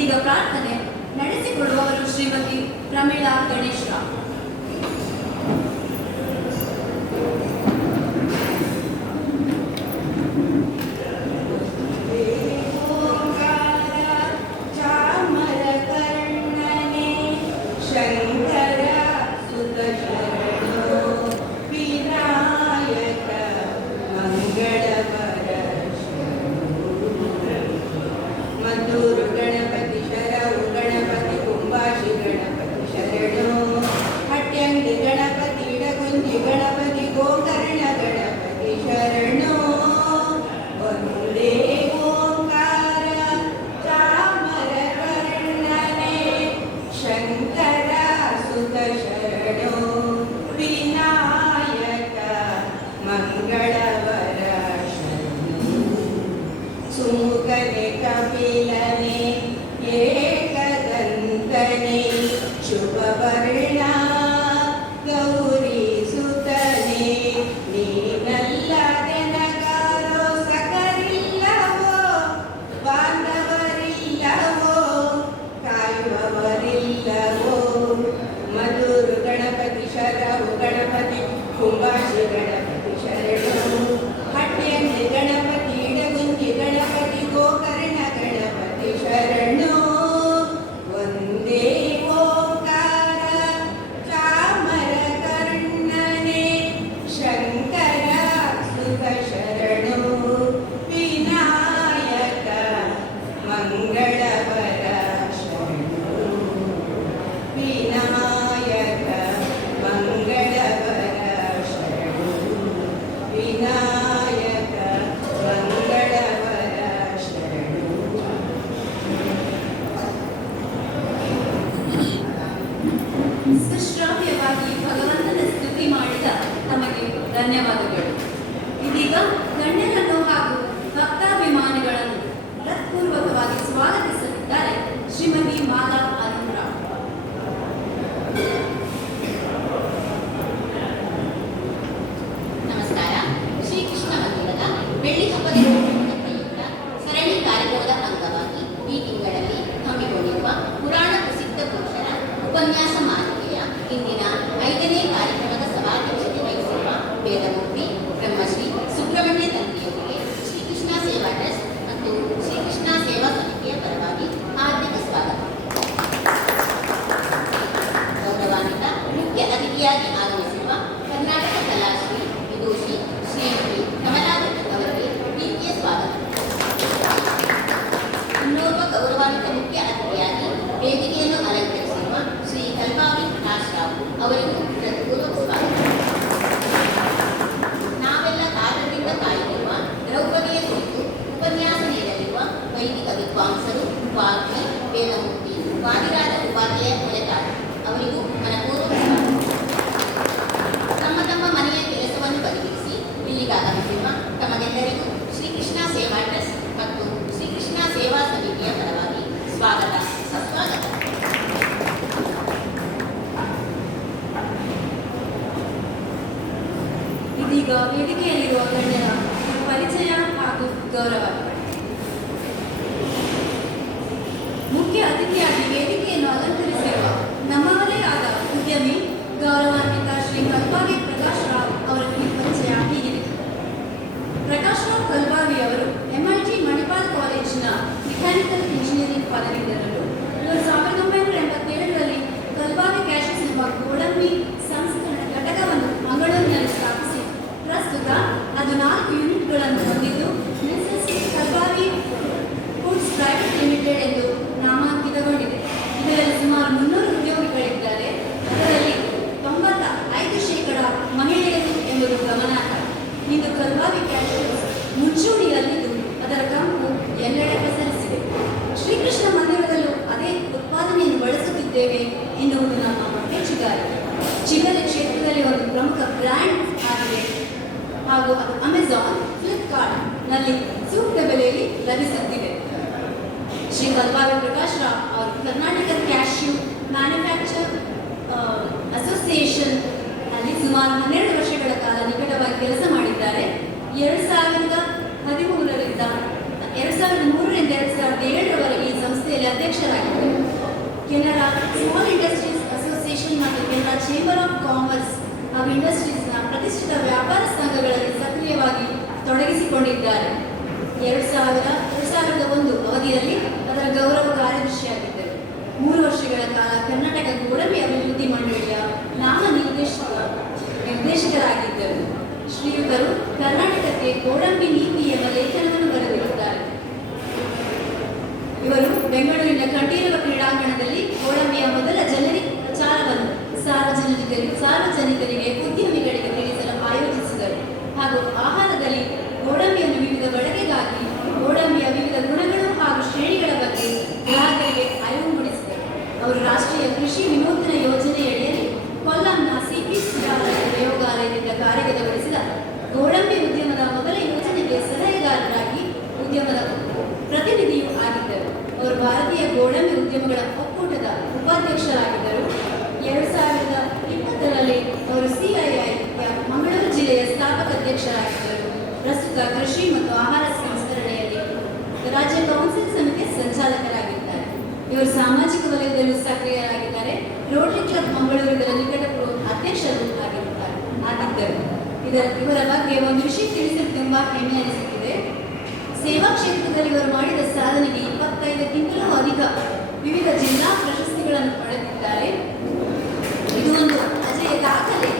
ಇದೀಗ ಪ್ರಾರ್ಥನೆ ನಡೆಸಿಕೊಡುವವರು ಶ್ರೀಮತಿ ಪ್ರಮೀಳಾ ಗಣೇಶ್ ರಾವ್. ಸುಶ್ರಾವ್ಯವಾಗಿ ಭಗವಂತನ ಸ್ತುತಿ ಮಾಡಿದ ತಮಗೆ ಧನ್ಯವಾದಗಳು. ಇದೀಗ ಗಣ್ಯರನ್ನು ಹಾಗೂ ಭಕ್ತಾಭಿಮಾನಿಗಳನ್ನು ಹೃತ್ಪೂರ್ವಕವಾಗಿ ಸ್ವಾಗತಿಸಲಿದ್ದಾರೆ ಶ್ರೀಮತಿ ಮಾಲಾ ಅನುರಾವ್. ನಮಸ್ಕಾರ. ಶ್ರೀಕೃಷ್ಣ ಮಂದಿರದ ಬೆಳ್ಳಿ ಹಬ್ಬದ ಪ್ರಯುಕ್ತ ಸರಣಿ ಕಾರ್ಯಕ್ರಮದ ಅಂಗವಾಗಿ ಈ ತಿಂಗಳಲ್ಲಿ ಹಮ್ಮಿಕೊಂಡಿರುವ ಪುರಾಣ ಪ್ರಸಿದ್ಧ ಪುರುಷರ ಉಪನ್ಯಾಸ ಮಾಲಿಕೆಯ ಇಂದಿನ 5ನೇ ಕಾರ್ಯಕ್ರಮದ ಸಭಾಧ್ಯಕ್ಷತೆ ವಹಿಸಿರುವ ವೇದಮೂರ್ತಿ ಬ್ರಹ್ಮಶ್ರೀ ಸುಬ್ರಹ್ಮಣ್ಯ ತಂತ್ರಿಯವರಿಗೆ ಶ್ರೀಕೃಷ್ಣ ಸೇವಾ ಟ್ರಸ್ಟ್ ಮತ್ತು ಶ್ರೀಕೃಷ್ಣ ಸೇವಾ ಸಮಿತಿಯ ಪರವಾಗಿ ಹಾರ್ದಿಕ ಸ್ವಾಗತ. ಗೌರವಾನ್ವಿತ ಮುಖ್ಯ ಅತಿಥಿಯಾಗಿ ಆಗಮಿಸಿರುವ ಕರ್ನಾಟಕ ಕಲಾಶ್ರೀ ವಿದೂಷಿ ಶ್ರೀಮತಿ ಕಮಲಾದತ್ತ ಅವರಿಗೆ ಪ್ರೀತಿಯ ಸ್ವಾಗತ. ಇನ್ನೋರ್ವ ಗೌರವಾನ್ವಿತ ಮುಖ್ಯ ಅತಿಥಿಯಾಗಿ ವೇದಿಕೆಯನ್ನು ಅಲಂಕರಿಸಿರುವ ಶ್ರೀ ಕಲ್ಪಾವಿ ಪ್ರಕಾಶ್ ರಾವ್ ಅವರಿಗೂ ಹೃತ್ಪೂರ್ವಕ ಸ್ವಾಗತ. ನಾವೆಲ್ಲ ಕಾರಣದಿಂದ ಕಾಯುತ್ತಿರುವ ದ್ರೌಪದಿಯ ಕುರಿತು ಉಪನ್ಯಾಸ ನೀಡಲಿರುವ ವೈದಿಕ ವಿದ್ವಾಂಸರು ವಾಗ್ಮಿ ವೇದಮೂರ್ತಿ ವಾದಿರಾಜ ಉಪಾಧ್ಯಾಯ ಕೊಲೆತಾಳು ಅವರಿಗೂ ಮನಪೂರ್ವಕ ಸ್ವಾಗತ. ತಮ್ಮ ತಮ್ಮ ಮನೆಯ ಕೆಲಸವನ್ನು ಬದಿಗಿರಿಸಿ ಇಲ್ಲಿಗೆ ಆಗಮಿಸಿರುವ ತಮಗೆಲ್ಲರಿಗೂ ಶ್ರೀಕೃಷ್ಣ ಸೇವಾ ಟ್ರಸ್ಟ್ ಮತ್ತು ಶ್ರೀಕೃಷ್ಣ ಸೇವಾ ಸಮಿತಿಯ ಪರವಾಗಿ ಸ್ವಾಗತ ಸಸ್ವಾಗತ. ಇದೀಗ ವೇದಿಕೆಯಲ್ಲಿರುವ ಗಣ್ಯರ ಪರಿಚಯ ಹಾಗೂ ಗೌರವ. ಮುಖ್ಯ ಅತಿಥಿಯಾಗಿ ವೇದಿಕೆಯನ್ನು ಅಲಂಕರಿಸಿರುವ ನಮ್ಮವರೇ ಆದ ಉದ್ಯಮಿ ಗೌರವಾನ್ವಿತ ಶ್ರೀ ಕಲ್ಪಾವಿ ಪ್ರಕಾಶ್ ರಾವ್ ಅವರ ಪರಿಚಯ ಹೀಗಿದೆ. ಪ್ರಕಾಶ್ ರಾವ್ ಕಲ್ಪಾವಿ ಅವರು MIT ಮಣಿಪಾಲ್ ಕಾಲೇಜಿನ ಮೆಕ್ಯಾನಿಕಲ್ ಇಂಜಿನಿಯರಿಂಗ್ ಪದವೀಧರರು. ಇವರು 1987ರಲ್ಲಿ ಕಲ್ಪಾವಿ ಕ್ಯಾಶಸ್ ಎಂಬ ಗೋಡಂಬಿ ಸಂಸ್ಕರಣ ಘಟಕವನ್ನು ಮಂಗಳೂರಿನಲ್ಲಿ ಸ್ಥಾಪಿಸಿ ಪ್ರಸ್ತುತ ಅದು 4 ಯೂನಿಟ್ಗಳನ್ನು ಹೊಂದಿದ್ದು ಮಿಸಸ್ ಕಲ್ಪಾವಿ ಫುಡ್ಸ್ ಪ್ರೈವೇಟ್ ಲಿಮಿಟೆಡ್ ಎಂದು ನಾಮಾಂಕಿತಗೊಂಡಿದೆ. ಇದರಲ್ಲಿ ಸುಮಾರು 300 ಉದ್ಯೋಗಿಗಳಿದ್ದಾರೆ. ಅದರಲ್ಲಿ 95% ಮಹಿಳೆಯರು ಎಂಬುದು ಗಮನಾರ್ಹ. ಇಂದು ಕಲ್ಪಾವಿ ಕ್ಯಾಶಸ್ ಮುಂಚೂಣಿಯಲ್ಲಿದ್ದು ಅದರ ಕಂಪು ಎಲ್ಲೆಡೆ ಪಸರಿಸಿದೆ. ಶ್ರೀಕೃಷ್ಣ ಮಂದಿರದಲ್ಲೂ ಅದೇ ಉತ್ಪಾದನೆಯನ್ನು ಬಳಸುತ್ತಿದ್ದೇವೆ ಎನ್ನುವುದು ನಮ್ಮ ಮೆಚ್ಚುಗಾರಿಕೆ. ಚಿಲ್ಲರೆ ಕ್ಷೇತ್ರದಲ್ಲಿ ಒಂದು ಪ್ರಮುಖ ಬ್ರ್ಯಾಂಡ್ ಆಗಿದೆ ಹಾಗೂ ಅದು ಅಮೆಜಾನ್, ಫ್ಲಿಪ್ಕಾರ್ಟ್ನಲ್ಲಿ ಸೂಕ್ತ ಬೆಲೆಯಲ್ಲಿ ಲಭಿಸುತ್ತಿದೆ. ಶ್ರೀ ಕಲ್ಪಾವಿ ಪ್ರಕಾಶ್ ರಾವ್ ಅವರು ಕರ್ನಾಟಕ ಕ್ಯಾಶ್ಯೂ ಮ್ಯಾನುಫ್ಯಾಕ್ಚರ್ ಅಸೋಸಿಯೇಷನ್ ಅಲ್ಲಿ ಸುಮಾರು 12 ವರ್ಷಗಳ ಕಾಲ ನಿಕಟವಾಗಿ ಕೆಲಸ ಮಾಡಿದ್ದಾರೆ. 2003ರಿಂದ 2007ರವರೆಗೆ ಈ ಸಂಸ್ಥೆಯಲ್ಲಿ ಅಧ್ಯಕ್ಷರಾಗಿದ್ದಾರೆ. ಸ್ಮಾಲ್ ಇಂಡಸ್ಟ್ರೀಸ್ ಅಸೋಸಿಯೇಷನ್ ಮತ್ತು ಕೆನರಾ ಚೇಂಬರ್ ಆಫ್ ಕಾಮರ್ಸ್ ಹಾಗೂ ಇಂಡಸ್ಟ್ರೀಸ್ನ ಪ್ರತಿಷ್ಠಿತ ವ್ಯಾಪಾರ ಸಂಘಗಳಲ್ಲಿ ಸಕ್ರಿಯವಾಗಿ ತೊಡಗಿಸಿಕೊಂಡಿದ್ದಾರೆ. 2001 ಅವಧಿಯಲ್ಲಿ ಅದರ ಗೌರವ ಕಾರ್ಯದರ್ಶಿಯಾಗಿದ್ದರು. 3 ವರ್ಷಗಳ ಕಾಲ ಕರ್ನಾಟಕ ಗೋಡಂಬಿ ಅಭಿವೃದ್ಧಿ ಮಂಡಳಿಯ ನಿರ್ದೇಶಕರಾಗಿದ್ದರು. ಶ್ರೀಯುತರು ಕರ್ನಾಟಕಕ್ಕೆ ಗೋಡಂಬಿ ನೀತಿ ಎಂಬ ಲೇಖನವನ್ನು ಬರೆದಿರುತ್ತಾರೆ. ಇವರು ಬೆಂಗಳೂರಿನ ಕಂಠೀರವ ಕ್ರೀಡಾಂಗಣದಲ್ಲಿ ಗೋಡಂಬಿಯ ಮೊದಲ ಜನರಿಕ್ ಪ್ರಚಾರವನ್ನು ಸಾರ್ವಜನಿಕರಿಗೆ ಉದ್ಯಮಿಗಳಿಗೆ ತಿಳಿಸಲು ಆಯೋಜಿಸಿದರು ಹಾಗೂ ಆಹಾರದಲ್ಲಿ ಗೋಡಂಬಿಯನ್ನು ವಿವಿಧ ಬಳಕೆಗಾಗಿ ಗೋಡಂಬಿಯ ವಿವಿಧ ಗುಣಗಳು ಹಾಗೂ ಶ್ರೇಣಿಗಳ ಬಗ್ಗೆ ಗ್ರಾಹಕರಿಗೆ ಅರಿವು ಮೂಡಿಸಿದರು. ಅವರು ರಾಷ್ಟ್ರೀಯ ಕೃಷಿ ವಿನೂತನ ಯೋಜನೆಯಡಿಯಲ್ಲಿ ಕೊಲ್ಲಂನ ಸಿಪಿಸಿ ಪ್ರಯೋಗಾಲಯದಿಂದ ಕಾರ್ಯಗತಗೊಳಿಸಿದ ಗೋಡಂಬಿ ಉದ್ಯಮದ ಮೊದಲ ಯೋಜನೆಗೆ ಸಲಹೆಗಾರರಾಗಿ ಉದ್ಯಮದ ಪ್ರತಿನಿಧಿಯೂ ಆಗಿದ್ದರು. ಅವರು ಭಾರತೀಯ ಗೋಡಂಬಿ ಉದ್ಯಮಗಳ ಒಕ್ಕೂಟದ ಉಪಾಧ್ಯಕ್ಷರಾಗಿದ್ದರು. 2020ರಲ್ಲಿ ಅವರು ಸಿಐಐ ಮಂಗಳೂರು ಜಿಲ್ಲೆಯ ಸ್ಥಾಪಕ ಅಧ್ಯಕ್ಷರಾಗಿದ್ದರು. ಪ್ರಸ್ತುತ ಕೃಷಿ ಮತ್ತು ಆಹಾರ ಸಂಸ್ಕರಣೆಯಲ್ಲಿ ರಾಜ್ಯ ಕೌನ್ಸಿಲ್ ಸಮಿತಿ ಸಂಚಾಲಕರಾಗಿದ್ದಾರೆ. ಇವರು ಸಾಮಾಜಿಕ ವಲಯದಲ್ಲೂ ಸಕ್ರಿಯರಾಗಿದ್ದಾರೆ. ರೋಟರಿ ಕ್ಲಬ್ ಮಂಗಳೂರಿನ ನಿಕಟಪೂರ್ವ ಅಧ್ಯಕ್ಷರು ಆಗಿದ್ದರು. ಇವರ ಬಗ್ಗೆ ಒಂದು ವಿಷಯ ತಿಳಿಸಲು ತುಂಬಾ ಹೆಮ್ಮೆ ಅನಿಸುತ್ತಿದೆ. ಸೇವಾ ಕ್ಷೇತ್ರದಲ್ಲಿ ಇವರು ಮಾಡಿದ ಸಾಧನೆಗೆ 25ಕ್ಕಿಂತಲೂ ಅಧಿಕ ವಿವಿಧ ಜಿಲ್ಲಾ ಪ್ರಶಸ್ತಿಗಳನ್ನು ಪಡೆದಿದ್ದಾರೆ. ಇದು ಒಂದು ಅಜೇಯ ದಾಖಲೆ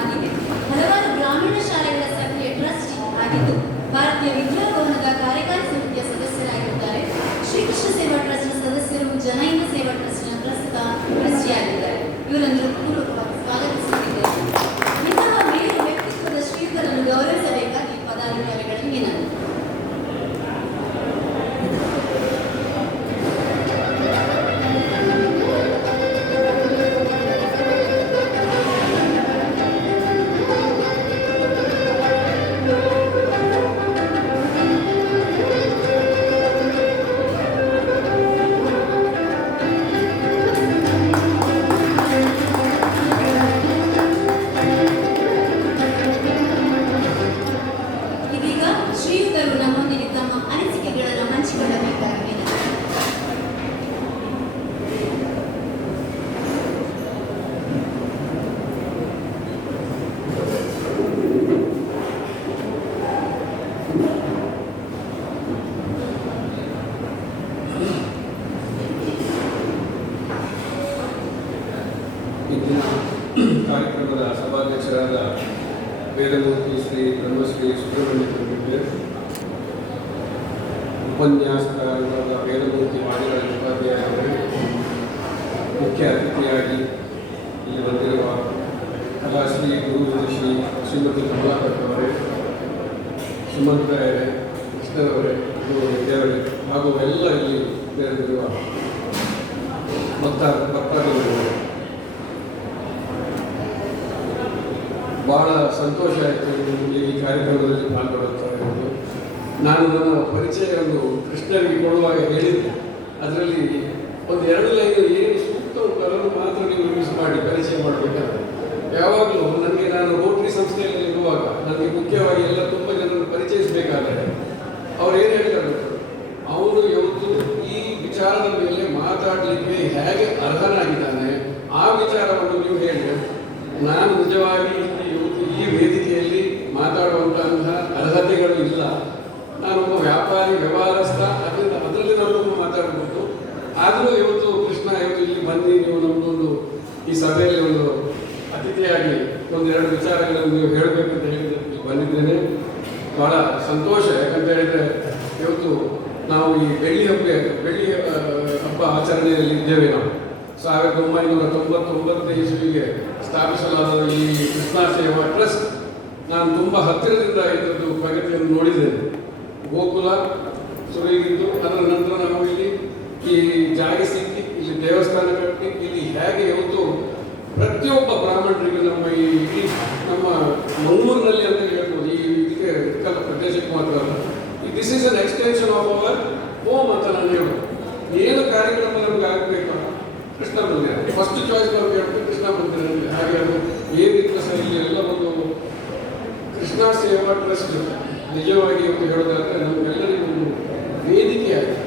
ಆಗಿದೆ. ಹಲವಾರು ಗ್ರಾಮೀಣ ಶಾಲೆಗಳ ಸಕ್ರಿಯ ಟ್ರಸ್ಟಿ ಆಗಿದ್ದು ಭಾರತೀಯ ವಿದ್ಯಾ ಭವನದ ಕಾರ್ಯಕಾರಿ ಸಮಿತಿಯ ಸದಸ್ಯರಾಗಿದ್ದಾರೆ. ಶ್ರೀಕೃಷ್ಣ ಸೇವಾ ಟ್ರಸ್ಟ್ನ ಸದಸ್ಯರು, ಜನಹಿತ ಸೇವಾ ಟ್ರಸ್ಟ್ನ ಪ್ರಸ್ತುತ ಟ್ರಸ್ಟಿಯಾಗಿದ್ದಾರೆ. ಇವರನ್ನು ಸ್ವಾಗತಿಸುತ್ತಿದ್ದೇವೆ. ಇಂತಹ ಮೇರು ವ್ಯಕ್ತಿತ್ವದ ಶ್ರೀಯುತರನ್ನು ಗೌರವಿಸಬೇಕಾಗಿ ಪದಾಧಿಕಾರಿಗಳನ್ನು ವಿನಂತಿ. ಕಾರ್ಯಕ್ರಮದ ಸಭಾಧ್ಯಕ್ಷರಾದ ವೇದಮೂರ್ತಿ ಶ್ರೀ ಬ್ರಹ್ಮಶ್ರೀ ಸುಬ್ರಹ್ಮಣ್ಯ ಗುರುಗಳಿಗೆ, ಉಪನ್ಯಾಸಕಾರರಾದ ವೇದಮೂರ್ತಿ ವಾದಿರಾಜ ಉಪಾಧ್ಯಾಯರವರೇ, ಮುಖ್ಯ ಅತಿಥಿಯಾಗಿ ಇಲ್ಲಿ ಬಂದಿರುವ ಕಲಾಶ್ರೀ ಗುರು ಶ್ರೀ ಶ್ರೀಮತಿ ಕಮಲಾಕರ್ ಅವರೇ, ಸುಮಂತರಾಯರೇ, ಕೃಷ್ಣರವರೇ, ವಿದ್ಯಾವರೇ ಹಾಗೂ ಎಲ್ಲ ಇಲ್ಲಿ ನೆರೆದಿರುವ ಭಕ್ತಾದಿಗಳು, ಬಹಳ ಸಂತೋಷ ಆಯಿತು ಈ ಕಾರ್ಯಕ್ರಮದಲ್ಲಿ ಪಾಲ್ಗೊಳ್ಳುತ್ತಾ ಇರೋದು. ನಾನು ನನ್ನ ಪರಿಚಯವನ್ನು ಕೃಷ್ಣರಿಗೆ ಕೊಡುವಾಗ ಹೇಳಿದ್ದೆ, ಅದರಲ್ಲಿ ಒಂದು 2 ಲೈನ್ ಏನು ಸೂಕ್ತ ಉಂಟು ಅದನ್ನು ಮಾತ್ರ ನೀವು ಯೂಸ್ ಮಾಡಿ ಪರಿಚಯ ಮಾಡಬೇಕಾದ್ರೆ. ಯಾವಾಗಲೂ ನಾನು ರೋಟರಿ ಸಂಸ್ಥೆಯಲ್ಲಿ ಇರುವಾಗ ನನಗೆ ಮುಖ್ಯವಾಗಿ ಎಲ್ಲ ತುಂಬ ಜನರನ್ನು ಪರಿಚಯಿಸಬೇಕಾದರೆ ಅವ್ರು ಏನು ಹೇಳ್ತಾರೆ, ಅವನು ಇವತ್ತು ಈ ವಿಚಾರದ ಮೇಲೆ ಮಾತಾಡಲಿಕ್ಕೆ ಹೇಗೆ ಅರ್ಹನಾಗಿದ್ದಾನೆ ಆ ವಿಚಾರವನ್ನು ನೀವು ಹೇಳಿ. ನಾನು ನಿಜವಾಗಿ ಈ ವೇದಿಕೆಯಲ್ಲಿ ಮಾತಾಡುವಂತಹ ಅರ್ಹತೆಗಳು ಇಲ್ಲ. ನಾನೊಬ್ಬ ವ್ಯಾಪಾರಿ, ವ್ಯವಹಾರಸ್ಥ, ಅದರಲ್ಲಿ ನಾನು ಮಾತಾಡಬಹುದು. ಆದರೂ ಇವತ್ತು ಕೃಷ್ಣ ಇಲ್ಲಿ ಬಂದು ನೀವು ನಮ್ಮದೊಂದು ಈ ಸಭೆಯಲ್ಲಿ ಒಂದು ಅತಿಥಿಯಾಗಿ 1-2 ವಿಚಾರಗಳನ್ನು ನೀವು ಹೇಳಬೇಕಂತ ಹೇಳಿದ್ರೆ ಬಂದಿದ್ದೇನೆ. ಬಹಳ ಸಂತೋಷ. ಯಾಕಂತ ಹೇಳಿದರೆ ಇವತ್ತು ನಾವು ಈ ಬೆಳ್ಳಿ ಹಬ್ಬ ಆಚರಣೆಯಲ್ಲಿ ಇದ್ದೇವೆ. ನಾವು 1999 ಇಸ್ವಿಗೆ ಸ್ಥಾಪಿಸಲಾದ ಈ ಕೃಷ್ಣ ಸೇವಾ ಟ್ರಸ್ಟ್ ನಾನು ತುಂಬ ಹತ್ತಿರದಿಂದ ಇದರದ್ದು ಪ್ರಗತಿಯನ್ನು ನೋಡಿದ್ದೇನೆ. ಗೋಕುಲ ಸುರಿಗಿದ್ದು ಅದರ ನಂತರ ನಾವು ಇಲ್ಲಿ ಈ ಜಾಗ ಸಿಕ್ಕಿ ಇಲ್ಲಿ ದೇವಸ್ಥಾನ ಕಟ್ಟಿ ಇಲ್ಲಿ ಹೇಗೆ ಇವತ್ತು ಪ್ರತಿಯೊಬ್ಬ ಬ್ರಾಹ್ಮಣರಿಗೂ ನಮ್ಮ ಮಂಗಳೂರಿನಲ್ಲಿ ಅಂತ ಹೇಳ್ಬೋದು, ಈ ಇದಕ್ಕೆ ಪ್ರದೇಶಕ್ಕೆ ಮಾತ್ರ ಅಲ್ಲ, this is an extension of our home ಅಂತ ನಾನು ಹೇಳೋದು. ಏನು ಕಾರ್ಯಕ್ರಮ ನಮ್ಗೆ ಆಗಬೇಕು ಕೃಷ್ಣ ಮಂದಿರ ಫಸ್ಟ್ ಚಾಯ್ಸ್ ನಾವು ಹೇಳ್ತೀವಿ, ಕೃಷ್ಣ ಮಂದಿರ. ಹಾಗೆ ಅದು ಏನಿಲ್ಲ ಸರ್, ಇಲ್ಲಿ ಎಲ್ಲ ಒಂದು ಕೃಷ್ಣ ಸೇವಾ ಟ್ರಸ್ಟ್ ನಿಜವಾಗಿ ಇವತ್ತು ಹೇಳೋದಾದ್ರೆ ನಮಗೆಲ್ಲರಿಗೂ ಒಂದು ವೇದಿಕೆಯಾಗಿದೆ.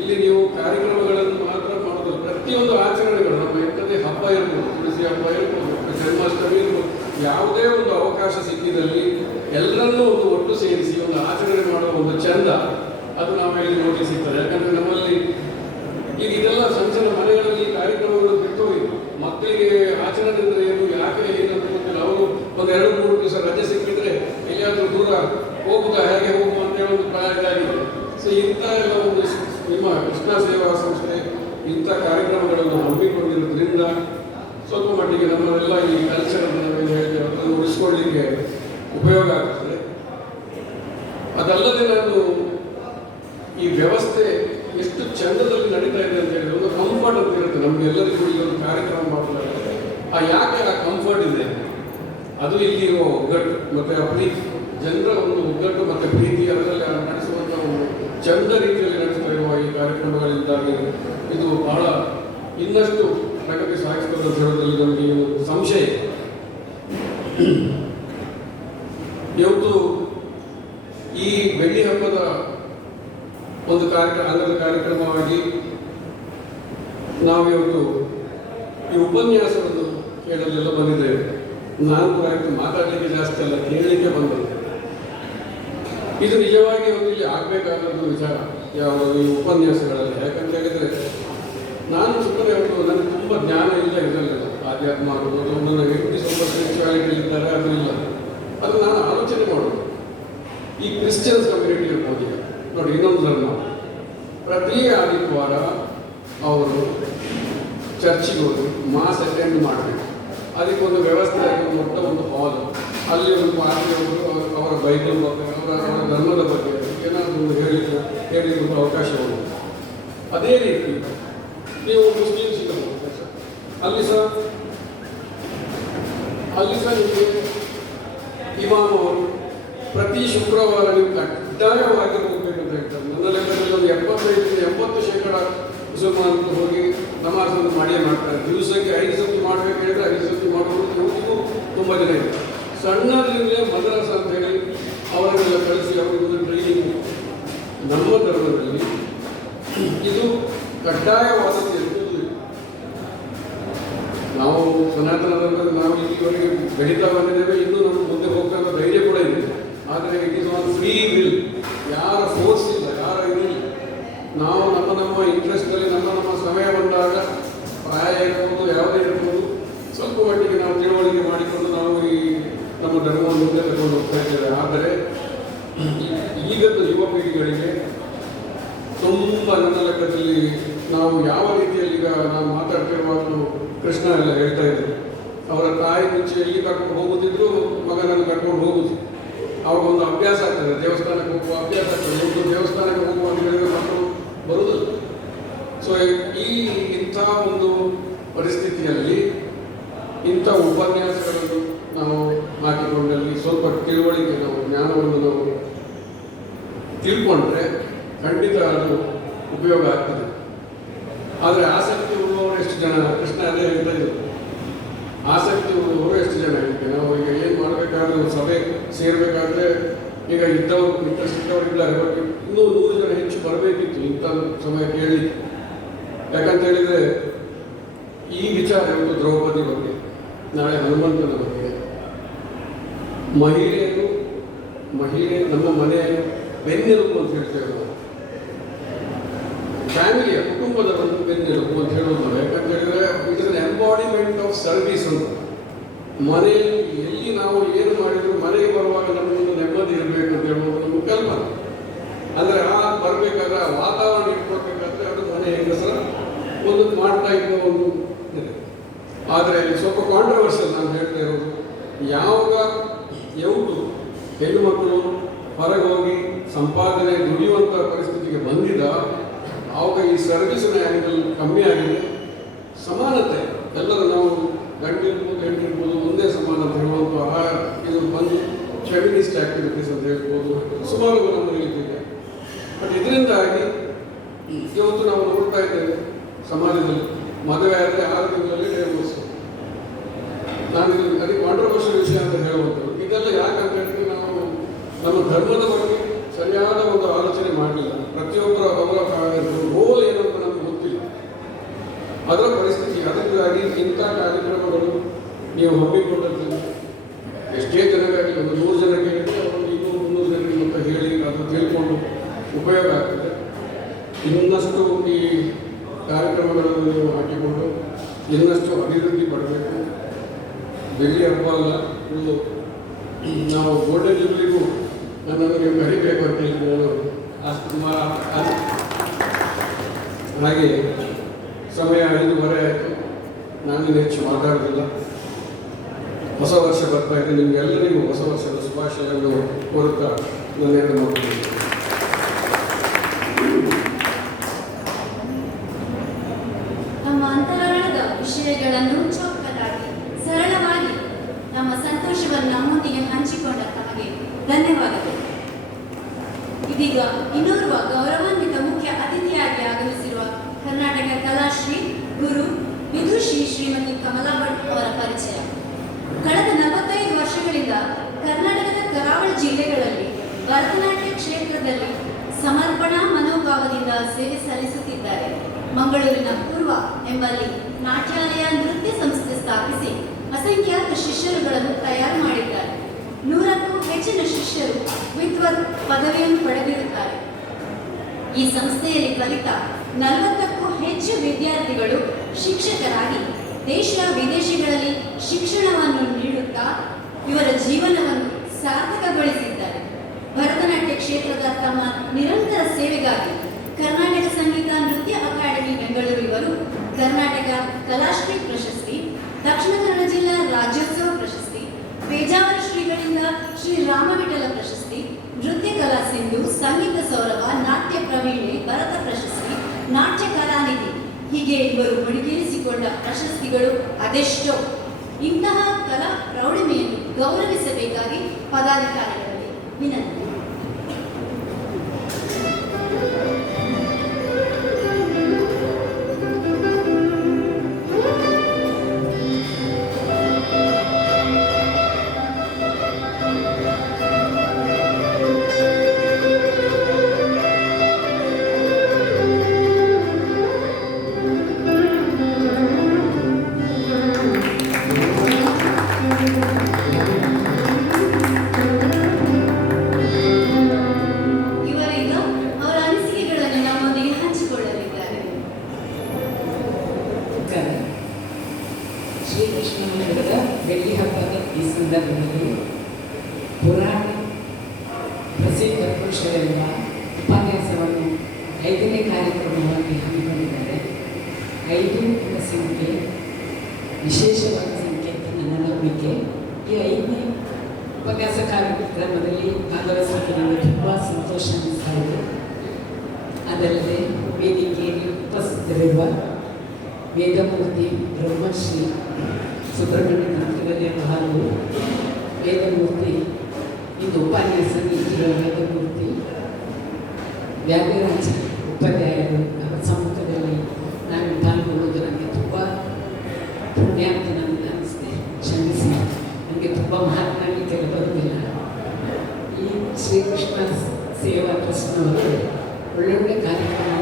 ಇಲ್ಲಿ ನೀವು ಕಾರ್ಯಕ್ರಮಗಳನ್ನು ಮಾತ್ರ ಮಾಡೋದು, ಪ್ರತಿ ಪ್ರತಿಯೊಂದು ಆಚರಣೆಗಳು ನಮ್ಮ ಎಂಥದೇ ಹಬ್ಬ ಇರ್ಬೋದು, ತುಳಸಿ ಹಬ್ಬ ಇರ್ಬೋದು, ಜನ್ಮಾಷ್ಟಮಿ ಇರ್ಬೋದು, ಯಾವುದೇ ಒಂದು ಅವಕಾಶ ಸಿಕ್ಕಿದಲ್ಲಿ ಎಲ್ಲರನ್ನೂ ಒಂದು ಒಟ್ಟು ಸೇರಿಸಿ ಒಂದು ಆಚರಣೆ ಮಾಡುವ ಒಂದು ಚಂದ ಅದು ನಾವೆಲ್ಲಿ ನೋಡಿ ಸಿಗ್ತದೆ. ಯಾಕಂದರೆ ನಮ್ಮಲ್ಲಿ ಈಗ ಇದೆಲ್ಲ ಸಣ್ಣ ಸಣ್ಣ ಮನೆಗಳಲ್ಲಿ ಕಾರ್ಯಕ್ರಮಗಳು ಬಿಟ್ಟೋಗಿದ್ದು, ಮಕ್ಕಳಿಗೆ ಆಚರಣೆ ಅಂದರೆ ಏನು, ಯಾಕೆ ಏನಂತ ಗೊತ್ತಿಲ್ಲ. ಅವರು ಒಂದು 2-3 ದಿವಸ ರಜೆ ಸಿಕ್ಕಿದ್ರೆ ಎಲ್ಲಿಯಾದರೂ ದೂರ ಹೋಗುತ್ತಾ, ಹೇಗೆ ಹೋಗುವ ಅಂತೇಳಿ ಒಂದು ಪ್ರಾಯ ಇದಾಗಿದೆ. ಸೊ ಇಂಥ ಎಲ್ಲ ಒಂದು ನಿಮ್ಮ ಕೃಷ್ಣ ಸೇವಾ ಸಂಸ್ಥೆ ಇಂಥ ಕಾರ್ಯಕ್ರಮಗಳನ್ನು ಹಮ್ಮಿಕೊಂಡಿರೋದ್ರಿಂದ ಸ್ವಲ್ಪ ಮಟ್ಟಿಗೆ ನಮ್ಮನ್ನೆಲ್ಲ ಈ ಕಲ್ಚರನ್ನು ನಾವೇನು ಹೇಳ್ತೇವೆ ಅದನ್ನು ಉಳಿಸ್ಕೊಳ್ಳಿಕ್ಕೆ ಉಪಯೋಗ ಆಗ್ತದೆ. ಅದಲ್ಲದೆ ನಾನು ಈ ವ್ಯವಸ್ಥೆ ಎಷ್ಟು ಚಂದದಲ್ಲಿ ನಡೀತಾ ಇದೆ ಅಂತ ಹೇಳಿದ್ರೆ ಒಂದು ಕಂಫರ್ಟ್ ಅಂತ ಇರುತ್ತೆ ನಮ್ಗೆ ಎಲ್ಲರಿಗೂ. ಈ ಒಂದು ಕಾರ್ಯಕ್ರಮ ಮಾಡಲಾಗುತ್ತೆ, ಯಾಕೆ ಆ ಕಂಫರ್ಟ್ ಇದೆ, ಅದು ಇಲ್ಲಿರುವ ಒಗ್ಗಟ್ಟು ಮತ್ತು ಆ ಪ್ರೀತಿ, ಜನರ ಒಂದು ಒಗ್ಗಟ್ಟು ಮತ್ತು ಪ್ರೀತಿ ಅದರಲ್ಲಿ ನಡೆಸುವಂಥ ಒಂದು ಚಂದ ರೀತಿಯಲ್ಲಿ ನಡೆಸ್ತಾ ಇರುವ ಈ ಕಾರ್ಯಕ್ರಮಗಳಿಂದಾಗಿ ಇದು ಬಹಳ ಇನ್ನಷ್ಟು ಪ್ರಗತಿ ಸಾಗಿಸ್ತದೆ ಅಂತ ಹೇಳೋದ್ರಲ್ಲಿ ನಮಗೆ ಒಂದು ಸಂಶಯ ಇದೆ. ಇವತ್ತು ಈ ಬೆಳ್ಳಿ ಹಬ್ಬದ ಒಂದು ಅಂಗದ ಕಾರ್ಯಕ್ರಮವಾಗಿ ನಾವಿವತ್ತು ಈ ಉಪನ್ಯಾಸವನ್ನು ಕೇಳಲೆಲ್ಲ ಬಂದಿದ್ದೇವೆ. ನಾನು ಕೂಡ ಮಾತಾಡಲಿಕ್ಕೆ ಜಾಸ್ತಿ ಅಲ್ಲ, ಕೇಳಲಿಕ್ಕೆ ಬಂದದ್ದು. ಇದು ನಿಜವಾಗಿ ಒಂದು ಇಲ್ಲಿ ಆಗಬೇಕಾದದ್ದು ವಿಚಾರ ಯಾವ ಈ ಉಪನ್ಯಾಸಗಳಲ್ಲಿ. ಯಾಕಂತ ಹೇಳಿದರೆ ನಾನು ಸುಮ್ಮನೆ ನನಗೆ ತುಂಬ ಜ್ಞಾನ ಇಲ್ಲ ಇದರಲ್ಲಿ, ಆಧ್ಯಾತ್ಮ ಆಗೋದು, ನನ್ನ ವ್ಯಕ್ತಿ ಸ್ವಲ್ಪ ಸ್ಪಿರಿಚುವಾಲಿಟಿಯಲ್ಲಿದ್ದಾರೆ, ಅದು ಇಲ್ಲ. ಅದು ನಾನು ಆಲೋಚನೆ ಮಾಡೋದು. ಈ ಕ್ರಿಶ್ಚಿಯನ್ಸ್ ಕಮ್ಯುನಿಟಿ ಇರ್ಬೋದು, ನೋಡಿ ಇನ್ನೊಂದು ಧರ್ಮ, ಪ್ರತಿ ಆದಿತ್ಯವಾರ ಅವರು ಚರ್ಚಿಗೆ ಹೋಗಿ ಮಾಸ್ ಅಟೆಂಡ್ ಮಾಡಬೇಕು. ಅದಕ್ಕೊಂದು ವ್ಯವಸ್ಥೆ ಆಗಿ ಮೊಟ್ಟ ಒಂದು ಹಾಲ್, ಅಲ್ಲಿ ಒಂದು ಪಾರ್ಟಿಯವರು ಅವರ ಬೈಬಲ್ ಬಗ್ಗೆ, ಅವರ ಧರ್ಮದ ಬಗ್ಗೆ ಏನಾದರೂ ಒಂದು ಹೇಳಿರುವ ಅವಕಾಶ ಉಂಟು. ಅದೇ ರೀತಿ ನೀವು ಮುಸ್ಲಿಮ್ಸ್ ಅಲ್ಲಿ ಸಹ ನಿಮಗೆ ಇಮಾಮ್ ಅವರು ಪ್ರತಿ ಶುಕ್ರವಾರ ನೀವು ಕಡ್ಡಾಯವಾಗಿ ಹೋಗಬೇಕು ಅಂತ ಹೇಳ್ತಾರೆ. ನನ್ನ ಲೆಕ್ಕದಲ್ಲಿ ಒಂದು 75-80% ಮುಸಲ್ಮಾನರು ಹೋಗಿ ನಮಾಜನ್ನು ಮಾಡಿಯೇ ಮಾಡ್ತಾರೆ. ದಿವಸಕ್ಕೆ 5 ಸತಿ ಮಾಡಬೇಕು ಹೇಳಿದ್ರೆ 5 ಸತಿ ಮಾಡೋದು ಇವತ್ತಿಗೂ ತುಂಬ ಜನ ಇದೆ. ಸಣ್ಣದ್ರಿಂದಲೇ ಮದ್ರಸ ಅಂತ ಹೇಳಿ ಅವರನ್ನೆಲ್ಲ ಕಳಿಸಿ ಅವರಿಗೊಂದು ಟ್ರೈನಿಂಗ್. ನಮ್ಮ ಧರ್ಮದಲ್ಲಿ ಇದು ಕಡ್ಡಾಯವಾದದ್ದು ಇರುವುದು. ನಾವು ಸನಾತನ ಧರ್ಮದಲ್ಲಿ ನಾವು ಇಲ್ಲಿವರೆಗೆ ಬೆಳೀತಾ ಬಂದಿದ್ದೇವೆ, ಇನ್ನೂ ನಮ್ಮ ಮುಂದೆ ಹೋಗ್ತಾ ಧೈರ್ಯ ಕೂಡ ಇದೆ. ಆದರೆ it is on free will, ಯಾರ ಫೋರ್ಸ್ ಇಲ್ಲ, ಯಾರ ಇದಿಲ್ಲ. ನಾವು ನಮ್ಮ ಇಂಟ್ರೆಸ್ಟಲ್ಲಿ ನಮ್ಮ ಸಮಯ ಬಂದಾಗ ಪ್ರಾಯ ಇರ್ಬೋದು, ಯಾವುದೇ ಇರ್ಬೋದು, ಸ್ವಲ್ಪ ಮಟ್ಟಿಗೆ ನಾವು ತಿಳುವಳಿಕೆ ಮಾಡಿಕೊಂಡು ನಾವು ಈ ನಮ್ಮ ಧರ್ಮವನ್ನು ಮುಂದೆ ತಗೊಂಡು ಹೋಗ್ತಾ ಇದ್ದೇವೆ. ಆದರೆ ಈಗದ್ದು ಯುವ ಪೀಳಿಗೆಗಳಿಗೆ ತುಂಬ ನನ್ನ ಲೆಕ್ಕದಲ್ಲಿ ನಾವು ಯಾವ ರೀತಿಯಲ್ಲಿ ಈಗ ನಾವು ಮಾತಾಡ್ತಿರುವಾಗಲೂ ಕೃಷ್ಣ ಎಲ್ಲ ಹೇಳ್ತಾ ಇದ್ರು, ಅವರ ತಾಯಿ ಮುಂಚೆ ಎಲ್ಲಿ ಕರ್ಕೊಂಡು ಹೋಗುತ್ತಿದ್ರು ಮಗನನ್ನು ಕರ್ಕೊಂಡು ಹೋಗುದು. ಅವಾಗ ಒಂದು ಅಭ್ಯಾಸ ಆಗ್ತದೆ, ದೇವಸ್ಥಾನಕ್ಕೆ ಹೋಗುವ ಅಭ್ಯಾಸ ಆಗ್ತದೆ. ಒಂದು ದೇವಸ್ಥಾನಕ್ಕೆ ಹೋಗುವ ಅಂತ ಹೇಳಿದ್ರೆ ಮಕ್ಕಳು ಬರುವುದಿಲ್ಲ. ಸೊ ಇಂಥ ಒಂದು ಪರಿಸ್ಥಿತಿಯಲ್ಲಿ ಇಂಥ ಉಪನ್ಯಾಸಗಳನ್ನು ನಾವು ಹಾಕಿಕೊಂಡಲ್ಲಿ ಸ್ವಲ್ಪ ತಿಳುವಳಿಕೆ, ನಾವು ಜ್ಞಾನವನ್ನು ನಾವು ತಿಳ್ಕೊಂಡ್ರೆ ಖಂಡಿತ ಅದು ಉಪಯೋಗ ಆಗ್ತದೆ. ಆದರೆ ಆಸಕ್ತಿ ಉಳ್ಳವರು ಎಷ್ಟು ಜನ? ಕೃಷ್ಣ ಅದೇ ಹೇಳ್ತಾ ಇದ್ರು, ಆಸಕ್ತಿ ಉಳ್ಳವರು ಎಷ್ಟು ಜನ ಇದಕ್ಕೆ. ನಾವು ಈಗ ಏನು ಮಾಡಬೇಕಾದ್ರೆ ಒಂದು ಸಭೆ ಸೇರಬೇಕಾದ್ರೆ ಈಗ ಇಂಟ್ರೆಸ್ಟ್ ಇದ್ದವರಿದ್ದಾರೆ, ಬಟ್ ಇನ್ನೂ 100 ಜನ ಹೆಚ್ಚು ಬರಬೇಕಿತ್ತು ಇಂಥ ಸಮಯ ಕೇಳಿ. ಯಾಕಂತ ಹೇಳಿದರೆ ಈ ವಿಚಾರ ಇವತ್ತು ದ್ರೌಪದಿ ಬಗ್ಗೆ, ನಾಳೆ ಹನುಮಂತನ ಬಗ್ಗೆ, ಮಹಿಳೆ ನಮ್ಮ ಮನೆಯ ಬೆನ್ನೆಲುಬು ಅಂತ ಹೇಳ್ತೇವೆ ನಾವು. ಫ್ಯಾಮಿಲಿಯ ಕುಟುಂಬದ ಒಂದು ಬೆನ್ನೆಲುಬು ಅಂತ ಹೇಳೋದು ನಾವು. ಯಾಕಂತ ಹೇಳಿದರೆ it is an embodiment of service ಅಂತ. ಮನೆಯಲ್ಲಿ ಎಲ್ಲಿ ನಾವು ಏನು ಮಾಡಿದ್ರು ಮನೆಗೆ ಬರುವಾಗ ನಮಗೊಂದು ನೆಮ್ಮದಿ ಇರಬೇಕು ಅಂತ ಹೇಳುವುದು ನಮ್ಮ ಕಲ್ಪನೆ. ಅಂದರೆ ಬರಬೇಕಾದ್ರೆ ಆ ವಾತಾವರಣ ಇಟ್ಕೊಳ್ಬೇಕಾದ್ರೆ ಅದು ಮನೆ ಹೆಂಗಸರ ಒಂದು ಮಾಡ್ತಾ ಇದ್ದ ಒಂದು ಇದೆ. ಆದರೆ ಸ್ವಲ್ಪ ಕಾಂಟ್ರವರ್ಷಿಯಲ್ ನಾನು ಹೇಳ್ತಾ ಇರೋದು, ಯಾವಾಗ ಹೆಣ್ಣು ಮಕ್ಕಳು ಹೊರಗೆ ಹೋಗಿ ಸಂಪಾದನೆ ದುಡಿಯುವಂಥ ಪರಿಸ್ಥಿತಿಗೆ ಬಂದಿದ್ದ ಆವಾಗ ಈ ಸರ್ವಿಸಿನ ಆ್ಯಂಗಲ್ ಕಮ್ಮಿ ಆಗಿದೆ. ಸಮಾನತೆ ಎಲ್ಲರೂ ನಾವು ಗಂಡಿರ್ಬೋದು ಹೆಣ್ಣಿರ್ಬೋದು ಒಂದೇ ಸಮಾನ ಅಂತ ಹೇಳುವಂಥ ಇದು ಬಂದು ಫೆಮಿನಿಸ್ಟ್ ಆ್ಯಕ್ಟಿವಿಟೀಸ್ ಅಂತ ಹೇಳ್ಬೋದು, ಸುಮಾರು ನಮ್ಮ ರೀತಿಯಿದೆ. ಬಟ್ ಇದರಿಂದಾಗಿ ಇವತ್ತು ನಾವು ನೋಡ್ತಾ ಇದ್ದೇವೆ ಸಮಾಜದಲ್ಲಿ ಮದುವೆ ಆದರೆ 6 ತಿಂಗಳಲ್ಲಿ ಡೈವೋರ್ಸ್. ನಾನು ಇದು ಅದಕ್ಕೆ ಕಾಂಟ್ರವರ್ಷಿಯಲ್ ವಿಷಯ ಅಂತ ಹೇಳುವಂಥದ್ದು. ಇದೆಲ್ಲ ಯಾಕಂತ ಹೇಳಿದ್ರೆ ನಾವು ನಮ್ಮ ಧರ್ಮದ ಬಗ್ಗೆ ಸರಿಯಾದ ಒಂದು ಆಲೋಚನೆ ಮಾಡಲಿಲ್ಲ. ಪ್ರತಿಯೊಬ್ಬರ ಅವರ ರೋಲ್ ಏನಂತ ನಮಗೆ ಗೊತ್ತಿಲ್ಲ. ಅದರ ಪರಿಸ್ಥಿತಿ. ಅದಕ್ಕಾಗಿ ಇಂಥ ಕಾರ್ಯಕ್ರಮಗಳು ನೀವು ಹಮ್ಮಿಕೊಂಡದ್ದು ಎಷ್ಟೇ ಜನರಾಗಲಿ, ಒಂದು 100 ಜನಕ್ಕೆ ಹೇಳಿದರೆ ಒಂದು 200-300 ಜನರಿಗೆ ಅಂತ ಹೇಳಿ ಅದು ತಿಳ್ಕೊಂಡು ಉಪಯೋಗ ಆಗ್ತದೆ. ಇನ್ನಷ್ಟು ಈ ಕಾರ್ಯಕ್ರಮಗಳನ್ನು ನೀವು ಹಾಕಿಕೊಂಡು ಇನ್ನಷ್ಟು ಅಭಿವೃದ್ಧಿ ಪಡಬೇಕು. ಬೆಳ್ಳಿ ಹಬ್ಬ ಅಲ್ಲ, ಇದು ನಾವು ಗೋಲ್ಡನ್ ಜೂಬ್ಲಿಗೂ ನನ್ನನ್ನು ನೀವು ಕರಿಬೇಕು ಅಂತ ಹೇಳಿ ಹಾಗೆ ಸಮಯ 5:30 ಆಯಿತು. ನಾನೇನು ಹೆಚ್ಚು ಮಾತಾಡೋದಿಲ್ಲ. ಹೊಸ ವರ್ಷ ಬರ್ತಾ ಇದೆ. ನಿಮಗೆಲ್ಲರಿಗೂ ಹೊಸ ವರ್ಷದ ಶುಭಾಶಯಗಳನ್ನು ಕೋರುತ್ತಾ ನನ್ನೆರಡು ಮಾತುಗಳು. ನಮ್ಮ ಅಂತರಾಳದ ವಿಷಯಗಳನ್ನು ಚೊಕ್ಕದಾಗಿ ಸರಳವಾಗಿ ನಮ್ಮ ಸಂತೋಷವನ್ನು ನಮ್ಮೊಂದಿಗೆ ಹಂಚಿಕೊಂಡ ತಮಗೆ ಧನ್ಯವಾದಗಳು. ಇದೀಗ ಇನ್ನೋರ್ವ ಗೌರವಾನ್ವಿತ ಮುಖ್ಯ ಅತಿಥಿಯಾಗಿ ಆಗಮಿಸಿರುವ ಕರ್ನಾಟಕ ಕಲಾಶ್ರೀ ಗುರು ವಿದುಷಿ ಶ್ರೀಮತಿ ಕಮಲಾ ಭಟ್ ಅವರ ಪರಿಚಯ. ಕಳೆದ 45 ವರ್ಷಗಳಿಂದ ಕರ್ನಾಟಕದ ಕರಾವಳಿ ಜಿಲ್ಲೆಗಳಲ್ಲಿ ಭರತನಾಟ್ಯ ಕ್ಷೇತ್ರದಲ್ಲಿ ಸಮರ್ಪಣಾ ಮನೋಭಾವದಿಂದ ಸೇವೆ ಸಲ್ಲಿಸುತ್ತಿದ್ದಾರೆ. ಮಂಗಳೂರಿನ ಪೂರ್ವ ಎಂಬಲ್ಲಿ ನಾಟ್ಯಾಲಯ ನೃತ್ಯ ಸಂಸ್ಥೆ ಸ್ಥಾಪಿಸಿ ಅಸಂಖ್ಯಾತ ಶಿಷ್ಯರುಗಳನ್ನು ತಯಾರು ಮಾಡಿದ್ದಾರೆ. 100ಕ್ಕೂ ಹೆಚ್ಚಿನ ಶಿಷ್ಯರು ವಿದ್ವತ್ ಪದವಿಯನ್ನು ಪಡೆದಿರುತ್ತಾರೆ. ಈ ಸಂಸ್ಥೆಯಲ್ಲಿ ಕಲಿತ 40ಕ್ಕೂ ಹೆಚ್ಚು ವಿದ್ಯಾರ್ಥಿಗಳು ಶಿಕ್ಷಕರಾಗಿ ದೇಶ ವಿದೇಶಗಳಲ್ಲಿ ಶಿಕ್ಷಣವನ್ನು ನೀಡುತ್ತಾ ಇವರ ಜೀವನವನ್ನು ಸಾರ್ಥಕಗೊಳಿಸಿದ್ದಾರೆ. ಭರತನಾಟ್ಯ ಕ್ಷೇತ್ರದ ತಮ್ಮ ನಿರಂತರ ಸೇವೆಗಾಗಿ ಕರ್ನಾಟಕ ಸಂಗೀತ ನೃತ್ಯ ಅಕಾಡೆಮಿ ಬೆಂಗಳೂರು ಇವರು ಕರ್ನಾಟಕ ಕಲಾಶ್ರೀ ಪ್ರಶಸ್ತಿ, ದಕ್ಷಿಣ ಕನ್ನಡ ಜಿಲ್ಲಾ ರಾಜ್ಯೋತ್ಸವ ಪ್ರಶಸ್ತಿ, ಪೇಜಾವರ ಶ್ರೀಗಳಿಂದ ಶ್ರೀ ರಾಮವಿಠಲ ಪ್ರಶಸ್ತಿ, ನೃತ್ಯ ಕಲಾ ಸಿಂಧು, ಸಂಗೀತ ಸೌರಭ, ನಾಟ್ಯ ಪ್ರವೀಣೆ, ಭರತ ಪ್ರಶಸ್ತಿ, ನಾಟ್ಯ ಕಲಾನಿಧಿ ಹೀಗೆ ಇವರು ಮುಡಿಗೇರಿಸಿಕೊಂಡ ಪ್ರಶಸ್ತಿಗಳು ಅದೆಷ್ಟೋ. ಇಂತಹ ಕಲಾ ಪ್ರೌಢಿಮೆಯನ್ನು ಗೌರವಿಸಬೇಕಾಗಿ ಪದಾಧಿಕಾರಿಗಳಲ್ಲಿ ವಿನಂತಿ. ಶ್ರೀಕೃಷ್ಣನ ಬೆಳ್ಳಿ ಹಬ್ಬದ ಈ ಸಂದರ್ಭದಲ್ಲಿ ಪುರಾಣ ಪ್ರಸಿದ್ಧ ಪುರುಷರೆಂಬ ಉಪನ್ಯಾಸವನ್ನು 5ನೇ ಕಾರ್ಯಕ್ರಮವಾಗಿ ಹಮ್ಮಿಕೊಂಡಿದ್ದಾರೆ. 5 ಎಂಬ ಸಂಖ್ಯೆ ವಿಶೇಷವಾದ ಸಂಖ್ಯೆ ಅಂತ ನನ್ನ ನಂಬಿಕೆ. ಈ 5ನೇ ಉಪನ್ಯಾಸ ಕಾರ್ಯಕ್ರಮದಲ್ಲಿ ಭಾಗವಹಿಸಲಿಕ್ಕೆ ನನಗೆ ತುಂಬ ಸಂತೋಷ ಅನಿಸ್ತಾ ಇದೆ. ಅದಲ್ಲದೆ ವೇದಿಕೆಯಲ್ಲಿ ಉಪಸ್ಥಿತರಿರುವ ವೇದಮೂರ್ತಿ ಬ್ರಹ್ಮಶ್ರೀ ಸುಬ್ರಹ್ಮಣ್ಯ ಮಂತ್ರಿಗಳೇ ಹಾಗೂ ವೇದಮೂರ್ತಿ ಇಂದು ಉಪನ್ಯಾಸ ನೀಡಿರುವ ವೇದಮೂರ್ತಿ ವ್ಯಾಘರಾಜ ಉಪಾಧ್ಯಾಯರು ಅವರ ಸಮ್ಮುಖದಲ್ಲಿ ನಾನು ಪಾಲ್ಗೊಳ್ಳುವುದು ನನಗೆ ತುಂಬ ಪುಣ್ಯ ಅಂತ ನನಗೆ ಅನಿಸಿದೆ. ಕ್ಷಮಿಸಿ, ನನಗೆ ತುಂಬ ಮಾತನಾಡಲಿಕ್ಕೆಲ್ಲ ಬರುವುದಿಲ್ಲ. ಈ ಶ್ರೀಕೃಷ್ಣ ಸೇವಾ ಟ್ರಸ್ಟ್ನವರು ಒಳ್ಳೊಳ್ಳೆ ಕಾರ್ಯಕ್ರಮ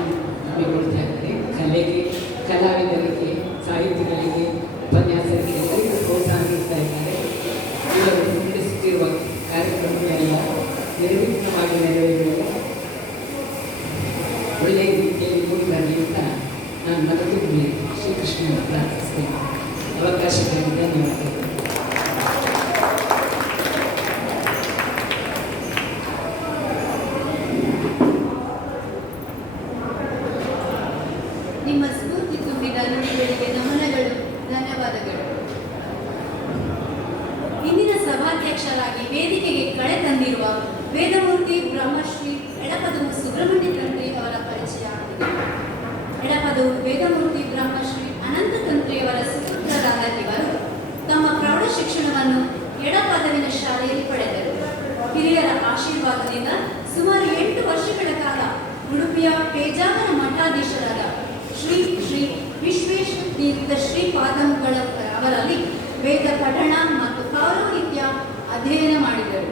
ಹಮ್ಮಿಕೊಳ್ತಾ ಇದ್ದಾರೆ. ಕಲೆಗೆ, ಕಲಾವಿದರಿಗೆ, ಸಾಹಿತಿಗಳಿಗೆ, ಉಪನ್ಯಾಸರಿಗೆ ಎಲ್ಲರಿಗೂ ಪ್ರೋತ್ಸಾಹ ನೀಡ್ತಾ ಇದ್ದಾರೆ. ಇವರು ನಡೆಸುತ್ತಿರುವ ಕಾರ್ಯಕ್ರಮಗಳೆಲ್ಲ ನಿರ್ವಿಘ್ನವಾಗಿ ನೆರವೇರುವ ಒಳ್ಳೆಯ ರೀತಿಯಲ್ಲಿ ಮೂಡಿಬರಲಿ ಅಂತ ನಾನು ಮನತುಂಬಿ ಶ್ರೀಕೃಷ್ಣನ ಪ್ರಾರ್ಥಿಸ್ತೇನೆ. ಅವಕಾಶಕ್ಕಾಗಿ ಧನ್ಯವಾದಗಳು. ನಿಮ್ಮ ಸ್ಫೂರ್ತಿ ತುಂಬಿದ ನುಡಿಗಳಿಗೆ ನಮನಗಳು, ಧನ್ಯವಾದಗಳು. ಇಂದಿನ ಸಭಾಧ್ಯಕ್ಷರಾಗಿ ವೇದಿಕೆಗೆ ಕಳೆ ತಂದಿರುವ ವೇದಮೂರ್ತಿ ಬ್ರಹ್ಮಶ್ರೀ ಎಡಪದವು ಸುಬ್ರಹ್ಮಣ್ಯ ತಂತ್ರಿ ಅವರ ಪರಿಚಯ ಆಗಿದೆ. ಎಡಪದವು ವೇದಮೂರ್ತಿ ಬ್ರಹ್ಮಶ್ರೀ ಅನಂತ ತಂತ್ರಿಯವರ ಸುಪುತ್ರರಾದ ಇವರು ತಮ್ಮ ಪ್ರೌಢ ಶಿಕ್ಷಣವನ್ನು ಎಡಪದವಿನ ಶಾಲೆಯಲ್ಲಿ ಪಡೆದರು. ಹಿರಿಯರ ಆಶೀರ್ವಾದದಿಂದ ಸುಮಾರು 8 ವರ್ಷಗಳ ಕಾಲ ಉಡುಪಿಯ ಪೇಜಾವರ ಮಠಾಧೀಶರಾದ ಶ್ರೀ ಶ್ರೀ ವಿಶ್ವೇಶ್ವರ ತೀರ್ಥ ಶ್ರೀಪಾದಂಗಳ ಅವರಲ್ಲಿ ವೇದ ಪಠಣ ಮತ್ತು ಪೌರೋಹಿತ್ಯ ಅಧ್ಯಯನ ಮಾಡಿದರು.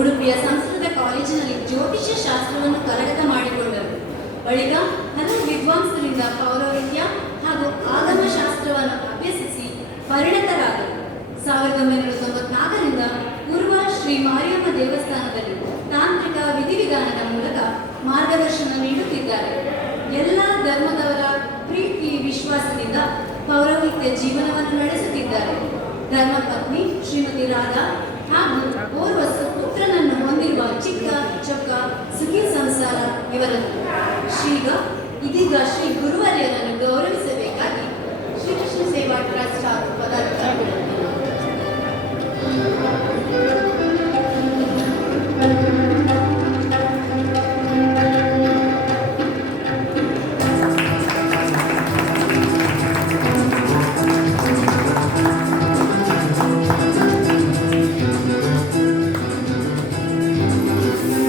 ಉಡುಪಿಯ ಸಂಸ್ಕೃತ ಕಾಲೇಜಿನಲ್ಲಿ ಜ್ಯೋತಿಷ್ಯ ಶಾಸ್ತ್ರವನ್ನು ಕರಗತ ಮಾಡಿಕೊಂಡರು. ಬಳಿಕ ಹಲವು ವಿದ್ವಾಂಸರಿಂದ ಪೌರೋಹಿತ್ಯ ದಾಂಪತ್ಯ ಜೀವನವನ್ನು ನಡೆಸುತ್ತಿದ್ದಾರೆ. ಧರ್ಮಪತ್ನಿ ಶ್ರೀಮತಿ ರಾಧಾ ಹಾಗೂ ಓರ್ವ ಪುತ್ರನನ್ನು ಹೊಂದಿರುವ ಚಿಕ್ಕ ಚೊಕ್ಕ ಸುಖಿ ಸಂಸಾರ ಇವರದ್ದು. ಇದೀಗ ಶ್ರೀ ಗುರುವರ್ಯರನ್ನು ಗೌರವಿಸಬೇಕಾಗಿ ಶ್ರೀಕೃಷ್ಣ ಸೇವಾ ಟ್ರಸ್ಟ್ ಹಾಗೂ ಪದಾಧಿಕಾರಿಗಳು.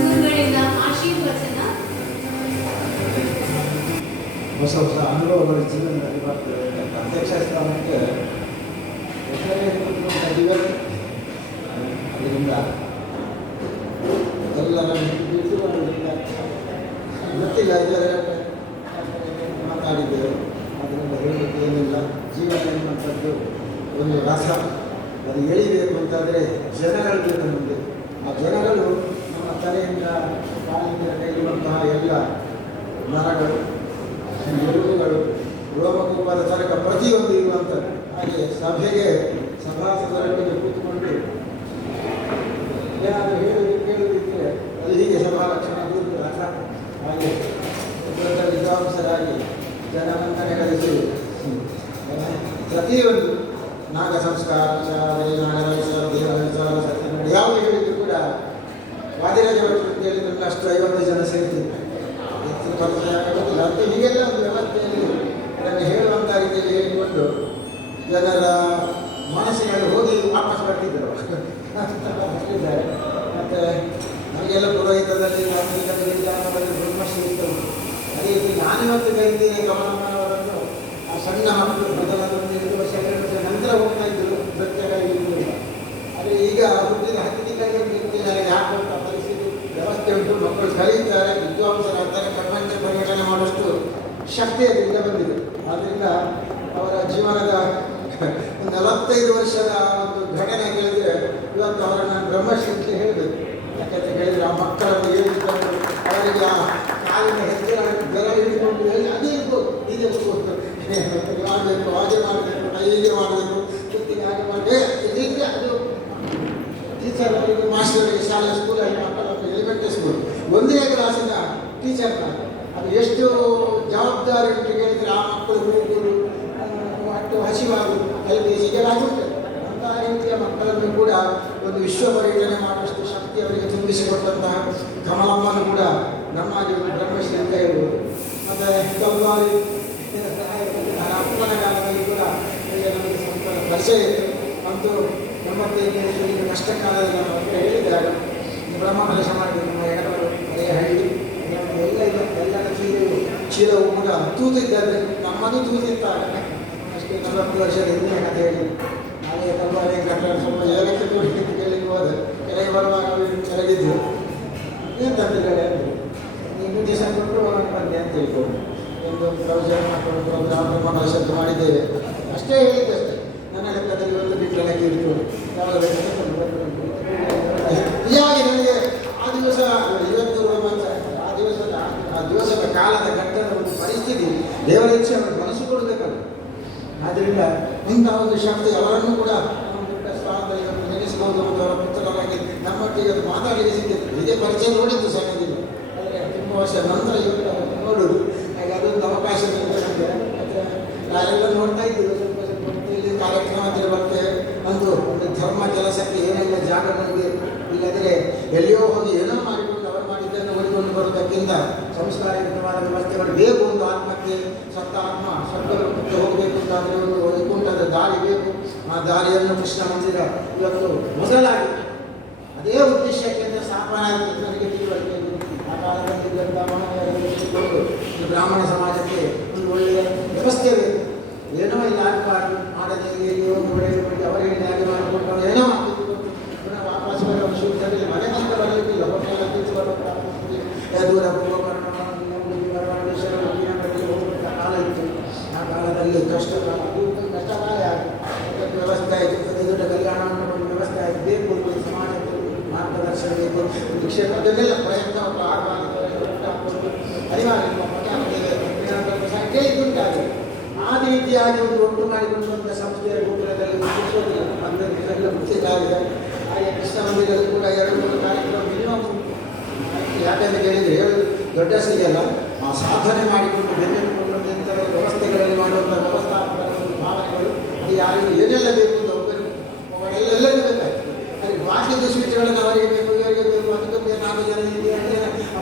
ಗುರುಗಳಿಂದ ಆಶೀರ್ವಚನ. ಹೊಸ ಹೊಸ ಅನುಭವಗಳು ಜೀವನದಲ್ಲಿ ಬರ್ತದೆ. ಅಧ್ಯಕ್ಷ ಸ್ಥಾನಕ್ಕೆ ಅದರಿಂದ ಎಲ್ಲರ ಗೊತ್ತಿಲ್ಲ ಇದರ ಮಾತಾಡಿದ್ದೇವೆ. ಅದರಿಂದ ಹೇಳಲಿಕ್ಕೆ ಏನಿಲ್ಲ. ಜೀವನ ಎನ್ನುವಂಥದ್ದು ಒಂದು ರಸ. ಅದು ಎಳಿಬೇಕು ಅಂತಾದರೆ ಜನಗಳು ಬೇಕು ನಮಗೆ. ಆ ಜನಗಳು ನಮ್ಮ ತಲೆಯಿಂದ ಕಾಲಿಂದ ಕೈರುವಂತಹ ಎಲ್ಲ ಮರಗಳು, ಎಲುಬುಗಳು, ರೋಮಕೂಪದ ತನಕ ಪ್ರತಿಯೊಂದು ಇರುವಂಥದ್ದು. ಹಾಗೆ ಸಭೆಗೆ ಸಭಾಸದರೊಂದಿಗೆ ಕೂತ್ಕೊಂಡು ಏನಾದರೂ ಹೇಳುವುದಿದ್ದರೆ ಅದು ಹೀಗೆ ಸಭಾಲಕ್ಷಣ ದೂರ ರಸ. ಹಾಗೆ ದೊಡ್ಡ ವಿದ್ವಾಂಸರಾಗಿ ಜನಮನ್ನಣೆ ಗಳಿಸಿ ಪ್ರತಿಯೊಂದು ನಾಗ ಸಂಸ್ಕಾರ ನಾಗರಾಜ ದೇವರ ಸತ್ಯನಾರಾಯಣ ಯಾವುದು ಹೇಳಿದ್ರು ಕೂಡ ವಾದಿರಾಜವರು ಹೇಳಿದ್ರೆ ಅಷ್ಟು 50 ಜನ ಸೇರ್ತಿದ್ರು. ಗೊತ್ತಿಲ್ಲ ಅಂತ ಹೀಗೆಲ್ಲ ಒಂದು ವ್ಯವಸ್ಥೆಯಲ್ಲಿ ಅದನ್ನು ಹೇಳುವಂಥ ರೀತಿಯಲ್ಲಿ ಹೇಳಿಕೊಂಡು ಜನರ ಮನಸ್ಸಿನಲ್ಲಿ ಹೋಗಿ ವಾಪಸ್ ಬರ್ತಿದ್ದರು ಹೇಳಿದ್ದಾರೆ. ಮತ್ತು ನಮಗೆಲ್ಲ ಪುರೋಹಿತದಲ್ಲಿ ವಿಧಾನದಲ್ಲಿ ಬ್ರಹ್ಮಶ್ರೀ ಇತ್ತು. ಅದೇ ರೀತಿ ನಾನಿವತ್ತು ಕೈದಿದ್ದೇನೆ ಕಮಲಮ್ಮನವರನ್ನು ಆ ಸಣ್ಣ ಮಕ್ಕಳು ಮೊದಲೊಂದು 2 ವರ್ಷ 2 ವರ್ಷ ನಂತರ ಹೋಗ್ತಾ ಇದ್ದರು ನೃತ್ಯಗಳಿಗೆ. ಆದರೆ ಈಗ ಹುಟ್ಟಿದ 10 ತಿಂಗಳಿಗೆ ನನಗೆ ಹಾಕುವಂಥ ಪರಿಸ್ಥಿತಿ ವ್ಯವಸ್ಥೆ ಉಂಟು. ಮಕ್ಕಳು ಕಲಿತಾರೆ, ವಿದ್ವಾಂಸರಾಗ್ತಾರೆ, ಪ್ರಪಂಚ ಪರಿಗಣನೆ ಮಾಡುವಷ್ಟು ಶಕ್ತಿ ಅದರಿಂದ ಬಂದಿದೆ. ಆದ್ದರಿಂದ ಅವರ ಜೀವನದ 45 ವರ್ಷದ ಒಂದು ಘಟನೆ ಕೇಳಿದರೆ ಇವತ್ತು ಅವರನ್ನು ಬ್ರಹ್ಮಶ್ರೀ ಅಂತ ಹೇಳಬೇಕು. ಯಾಕಂತ ಹೇಳಿದರೆ ಆ ಮಕ್ಕಳನ್ನು ಹೇಳಿಕೊಂಡು ಅವರಿಗೆ ಆ ಕಾಲಿನ ಹೆಜ್ಜೆಗಳನ್ನು ಬೆರ ಹಿಡಿದುಕೊಂಡು ಹೇಳಿ ಅದೇ ಇರ್ಬೋದು, ಹೀಗೆ ಇರ್ಬೋದು, ಮಾಡಬೇಕು, ಹಾಗೆ ಮಾಡಬೇಕು, ಹೀಗೆ ಮಾಡಬೇಕು, ಕುತ್ತಿಗೆ ಹಾಗೆ ಮಾಡಿ ಅದು ಟೀಚರ್ ಅವರಿಗೆ ಮಾಸ್ಟರಿಗೆ ಶಾಲೆ ಸ್ಕೂಲಲ್ಲಿ ಮಕ್ಕಳನ್ನು ಎಲಿಮೆಂಟರಿ ಸ್ಕೂಲ್ 1ನೇ ಕ್ಲಾಸಿನ ಟೀಚರ್ನ ಅದು ಎಷ್ಟು ಜವಾಬ್ದಾರಿ ಉಂಟು ಹೇಳಿದರೆ ಆ ಮಕ್ಕಳು ಹೋಗುವುದು ಅಷ್ಟು ಹಸಿವಾಗುವುದು LKG ಆಗುತ್ತೆ. ಅಂತಹ ರೀತಿಯ ಮಕ್ಕಳನ್ನು ಕೂಡ ಒಂದು ವಿಶ್ವ ಪರಿಗಣನೆ ಮಾಡುವಷ್ಟು ಶಕ್ತಿ ಅವರಿಗೆ ತುಂಬಿಸಿಕೊಟ್ಟಂತಹ ಕಮಲಮ್ಮನು ಕೂಡ ನಮ್ಮಾಗಿ ಬ್ರಹ್ಮಶ್ರೀ ಅಂತ ಹೇಳ್ಬೋದು. ಮತ್ತು ಕಲ್ವಾರಿ ನನ್ನ ಅಪ್ಪನ ಕಾಲದಲ್ಲಿ ಕೂಡ ನಮಗೆ ಸ್ವಲ್ಪ ಪರಿಚಯ ಇತ್ತು. ಅಂತೂ 95 ಕಷ್ಟ ಕಾಲದಲ್ಲಿ ನಾವು ಹೇಳಿದಾಗ ಬ್ರಹ್ಮ ಕಲಶ ಮಾಡಿ ನಮ್ಮ ಎಡವರು ಅದೇ ಹಳ್ಳಿ ಎಲ್ಲ ಎಲ್ಲರ ಚೀಲವು ಕೂಡ ತೂತಿದ್ದಾರೆ. ನಮ್ಮದು ತೂತಿರ್ತಾರೆ ಅಷ್ಟೇ. 40 ವರ್ಷದ ಹಿಂದಿನ ಕಥೆ ಹೇಳಿ ನಾವೇ ಕಲ್ವಾರಿ ಕಟ್ಟಡ ಸ್ವಲ್ಪ ಏಲಕ್ಕೆ ತೋರಿಸಿದ್ದು ಕೇಳಲಿಕ್ಕೆ ಹೋದೆ. ಕೆಳಗೆ ಬರುವಾಗ ಕೆಳಗಿದ್ದು ಏನು ತಂದಿದ್ದಾರೆ ಅಂದರು. ನೀವು ದಿವಸ ಕೊಟ್ಟು ಬಂದೆ ಅಂತ ಹೇಳ್ಕೊಂಡು ಒಂದು ಪ್ರವಚನ ಮಾಡಿಕೊಂಡು ಬ್ರಾಹ್ಮಣ ಕಲಶದ್ದು ಮಾಡಿದ್ದೇವೆ ಅಷ್ಟೇ ಹೇಳಿದ್ದಷ್ಟೇ. ನನ್ನ ಲೆಕ್ಕದಲ್ಲಿ ಒಂದು ಬಿಟ್ಟಲಕ್ಕೆ ಇಟ್ಕೊಂಡು ಯಾವಾಗ ಹೀಗಾಗಿ ನನಗೆ ಆ ದಿವಸ ಇವತ್ತು ರೋಮಾಂಚ. ಆ ದಿವಸದ ಕಾಲದ ಘಟ್ಟದ ಒಂದು ಪರಿಸ್ಥಿತಿ ದೇವರ ಇಚ್ಛೆಯನ್ನು ಮನಸ್ಸುಕೊಳ್ಬೇಕಲ್ಲ. ಆದ್ದರಿಂದ ಇಂಥ ಒಂದು ಶಕ್ತಿ ಅವರನ್ನು ಕೂಡ ನಮ್ಮ ದೊಡ್ಡ ಸ್ಥಾನದಲ್ಲಿ ನೆನೆಸಬಹುದು. ಮತ್ತು ಅವರ ಪುತ್ರರಾಗಿ ನಮ್ಮೊಟ್ಟಿಗೆ ಅದು ಮಾತಾಡಿಸಿದ್ದರು. ಇದೇ ಪರಿಚಯ ನೋಡಿದ್ದು ಸಣ್ಣದಿಲ್ಲ, ಆದರೆ ತುಂಬ ವರ್ಷ ನಂತರ ಇವತ್ತು ನೋಡುವುದು. ಹಾಗೆ ಅದೊಂದು ಅವಕಾಶ ನನಗೆ. ಮತ್ತು ನಾವೆಲ್ಲ ನೋಡ್ತಾ ಇದ್ದೀವಿ ಸ್ವಲ್ಪ ಇಲ್ಲಿ ಕಾರ್ಯಕ್ರಮದಲ್ಲಿ ಬರ್ತೇವೆ ಅಂದು ಒಂದು ಧರ್ಮ ಕೆಲಸಕ್ಕೆ ಏನೆಲ್ಲ ಜಾಗ ನಮಗೆ ಇಲ್ಲದ್ರೆ ಎಲ್ಲಿಯೋ ಹೋಗಿ ಏನೋ ಮಾಡಿಕೊಂಡು ಅವರು ಮಾಡಿದ್ದನ್ನು ಓಡಿಕೊಂಡು ಬರೋದಕ್ಕಿಂತ ಸಂಸ್ಕಾರಯುತವಾದ ವ್ಯವಸ್ಥೆಗಳು ಬೇಕು. ಒಂದು ಆತ್ಮಕ್ಕೆ ಸತ್ತ ಆತ್ಮ ಸ್ವರ್ಗಕ್ಕೆ ಹೋಗಬೇಕು ಅಂತಾದರೆ ಒಂದು ವೈಕುಂಠದ ದಾರಿ ಬೇಕು. ಆ ದಾರಿಯನ್ನು ಕೃಷ್ಣ ಮಂದಿರ ಇವತ್ತು ಮೊದಲಾಗಿ ಅದೇ ಉದ್ದೇಶಕ್ಕೆ ಅಂತ ಸ್ಥಾಪನೆ ಆಗುತ್ತೆ. ನನಗೆ ತಿಳುವಳಿಕೆ ಆ ಕಾಲದಲ್ಲಿದ್ದಂಥ ಮನಸ್ಸಿಕೊಂಡು ಬ್ರಾಹ್ಮಣ ಸಮಾಜಕ್ಕೆ ಒಂದು ಒಳ್ಳೆಯ ವ್ಯವಸ್ಥೆ ಬೇಕು. ಏನೋ ಇಲ್ಲ ಆಗಬಾರ್ದು, ಮಾಡದೆ ಎಲ್ಲಿಯೋ ಹೊಡೆಯುವುದು ಅವರು ಹೇಳಿ ಹಾಗೆ ಮಾಡಿಕೊಂಡು ಏನೋ ಪುನಃ ವಾಪಸ್ ಬರೋ ಶುದ್ಧದಲ್ಲಿ ಮನೆ ತನಕ ಬರಲಿಕ್ಕಿಲ್ಲ. ಹೋಟೆಲ್ ತಿಂದು ಬರಬೇಕಾಗ್ತದೆ, ದೂರ ಹೋಗುವಂಥ ಕಾಲ ಇತ್ತು. ಆ ಕಾಲದಲ್ಲಿ ಕಷ್ಟ ಕಾಲ ವ್ಯವಸ್ಥೆ ಆಯಿತು. ಅತಿ ದೊಡ್ಡ ಕಲ್ಯಾಣ ಮಂಟಪದ ವ್ಯವಸ್ಥೆ ಆಯಿತು. ಬೇಕು ಸಮಾಜಕ್ಕೆ ಮಾರ್ಗದರ್ಶನ ಬೇಕು. ಕ್ಷೇತ್ರದಲ್ಲೆಲ್ಲ ಪ್ರಯತ್ನ ಆಗಬಾರ್ದು ಅನಿವಾರ್ಯ ಸಂಖ್ಯೆ ಇದ್ದುಂಟಾಗಿದೆ. ಆ ರೀತಿಯಾಗಿ ಒಂದು ಒಟ್ಟು ಮಾಡಿಕೊಳ್ಳುವಂಥ ಸಂಸ್ಥೆಯ ಗೋಪುರದಲ್ಲಿ ಮುಗಿಸೋದಿಲ್ಲ. ಎಲ್ಲ ಮುಗಿಸಿದ್ದಾಗಿದೆ. ಹಾಗೆ ಕೃಷ್ಣ ಮಂದಿರದಲ್ಲಿ ಕೂಡ 2-3 ಕಾರ್ಯಕ್ರಮ ಮಿನಿಮಮ್. ಯಾಕಂತ ಕೇಳಿದರೆ ದೊಡ್ಡ ಸಿಗಲ್ಲ, ಆ ಸಾಧನೆ ಮಾಡಿಕೊಂಡು ಬೆನ್ನೆಟ್ಟುಕೊಂಡಂಥ ವ್ಯವಸ್ಥೆಗಳಲ್ಲಿ ಮಾಡುವಂಥ ವ್ಯವಸ್ಥಾಪಕರ ಭಾವನೆಗಳು ಅದು ಯಾರಿಗೂ ಏನೆಲ್ಲ ಬೇಕು ಅಂತ ಎಲ್ಲರಿಗೂ ಬೇಕಾಗ್ತದೆ. ಅಲ್ಲಿ ವಾಕ್ಯದ ಸ್ವೀಟ್ಗಳನ್ನು ಅವರಿಗೆ ಬೇಕು, ಇವರಿಗೆ ಬೇಕು, ಅದಕ್ಕೊಂದು 4 ಜನ ಇದೆ